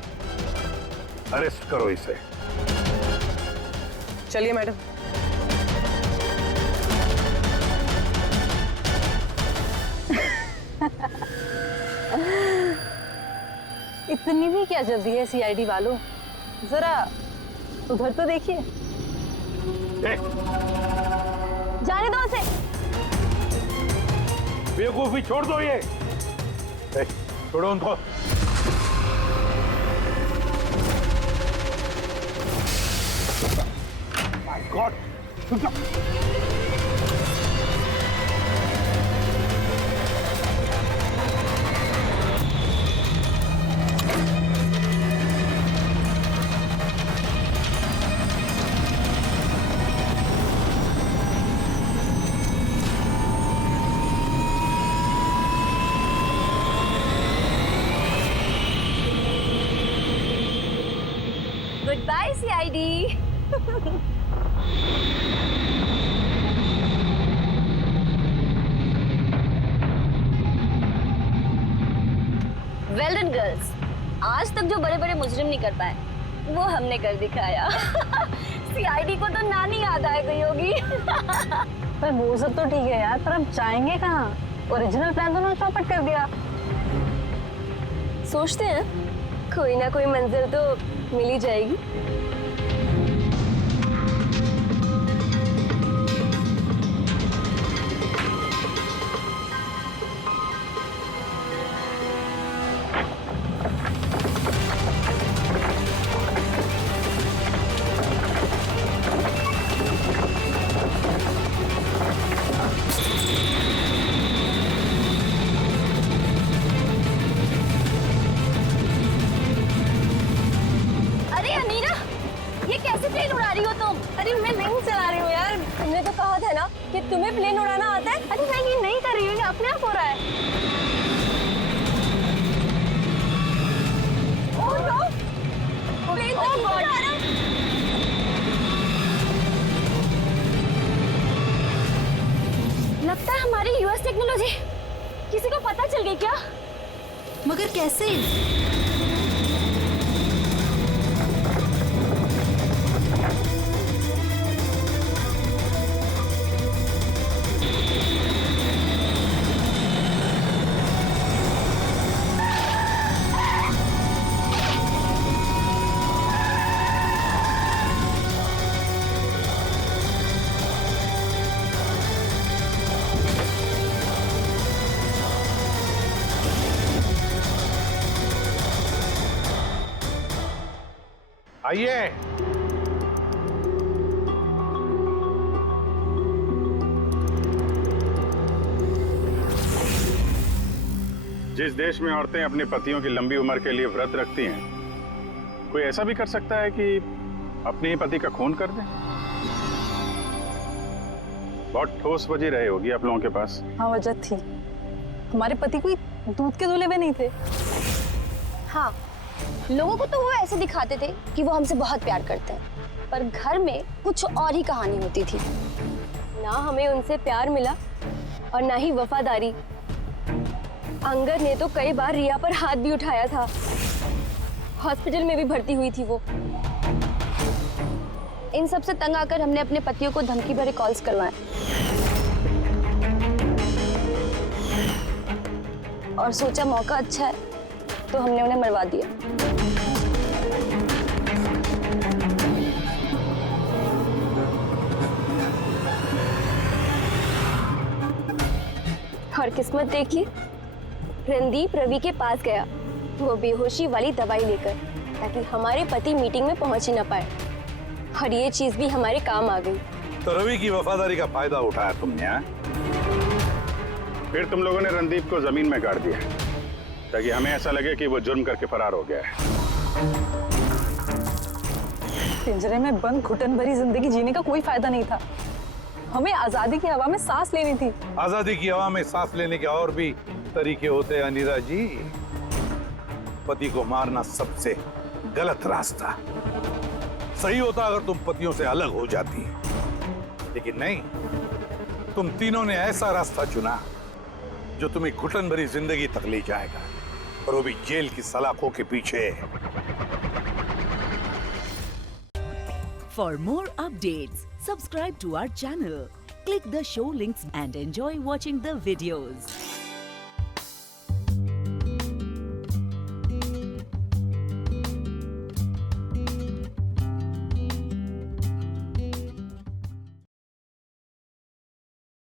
अरेस्ट करो इसे। चलिए मैडम। इतनी भी क्या जल्दी है सीआईडी वालों? जरा उधर तो देखिए। जाने दो उसे। बेवकूफी छोड़ दो ये। छोड़ो उनको। My God, Goodbye, CID. Well done, girls. आज तक जो बड़े बड़े मुजरिम नहीं कर पाए वो हमने कर दिखाया। सीआईडी को तो नानी याद आ गई होगी। पर वो सब तो ठीक है यार, पर अब जाएंगे कहाँ? ओरिजिनल प्लान तो ना चौपट कर दिया। सोचते हैं कोई ना कोई मंजिल तो मिल ही जाएगी। कि तुम्हें प्लेन उड़ाना आता है? अरे मैं ये नहीं कर रही हूँ, ये अपने आप हो रहा है। ओह नो, प्लेन तो नहीं उड़ा रहा। लगता है हमारी यूएस टेक्नोलॉजी किसी को पता चल गई क्या? मगर कैसे? आइए। जिस देश में औरतें अपने पतियों की लंबी उम्र के लिए व्रत रखती हैं, कोई ऐसा भी कर सकता है कि अपने ही पति का खून कर दे? बहुत ठोस वजह रहे होगी आप लोगों के पास। हाँ, वजह थी। हमारे पति कोई दूध के धुले हुए नहीं थे। हाँ, लोगों को तो वो ऐसे दिखाते थे कि वो हमसे बहुत प्यार करते हैं, पर घर में कुछ और ही कहानी होती थी। ना हमें उनसे प्यार मिला और ना ही वफादारी। अंगद ने तो कई बार रिया पर हाथ भी उठाया था। हॉस्पिटल में भी भर्ती हुई थी वो। इन सब से तंग आकर हमने अपने पतियों को धमकी भरे कॉल्स करवाए और सोचा मौका अच्छा है तो हमने उन्हें मरवा दिया। और किस्मत देखिए, रणदीप रवि के पास गया वो बेहोशी वाली दवाई लेकर, ताकि हमारे पति मीटिंग में पहुंच ही ना पाए। और ये चीज भी हमारे काम आ गई। तो रवि की वफादारी का फायदा उठाया तुमने? फिर तुम लोगों ने रणदीप को जमीन में गाड़ दिया ताकि हमें ऐसा लगे कि वो जुर्म करके फरार हो गया है। पिंजरे में बंद घुटन भरी जिंदगी जीने का कोई फायदा नहीं था। हमें आजादी की हवा में सांस लेनी थी। आजादी की हवा में सांस लेने के और भी तरीके होते हैं अनीरा जी। पति को मारना सबसे गलत रास्ता। सही होता अगर तुम पतियों से अलग हो जाती, लेकिन नहीं, तुम तीनों ने ऐसा रास्ता चुना जो तुम्हें घुटन भरी जिंदगी तक ले जाएगा, और वो भी जेल की सलाखों के पीछे। For more updates, subscribe to our channel, click the show links and enjoy watching the videos.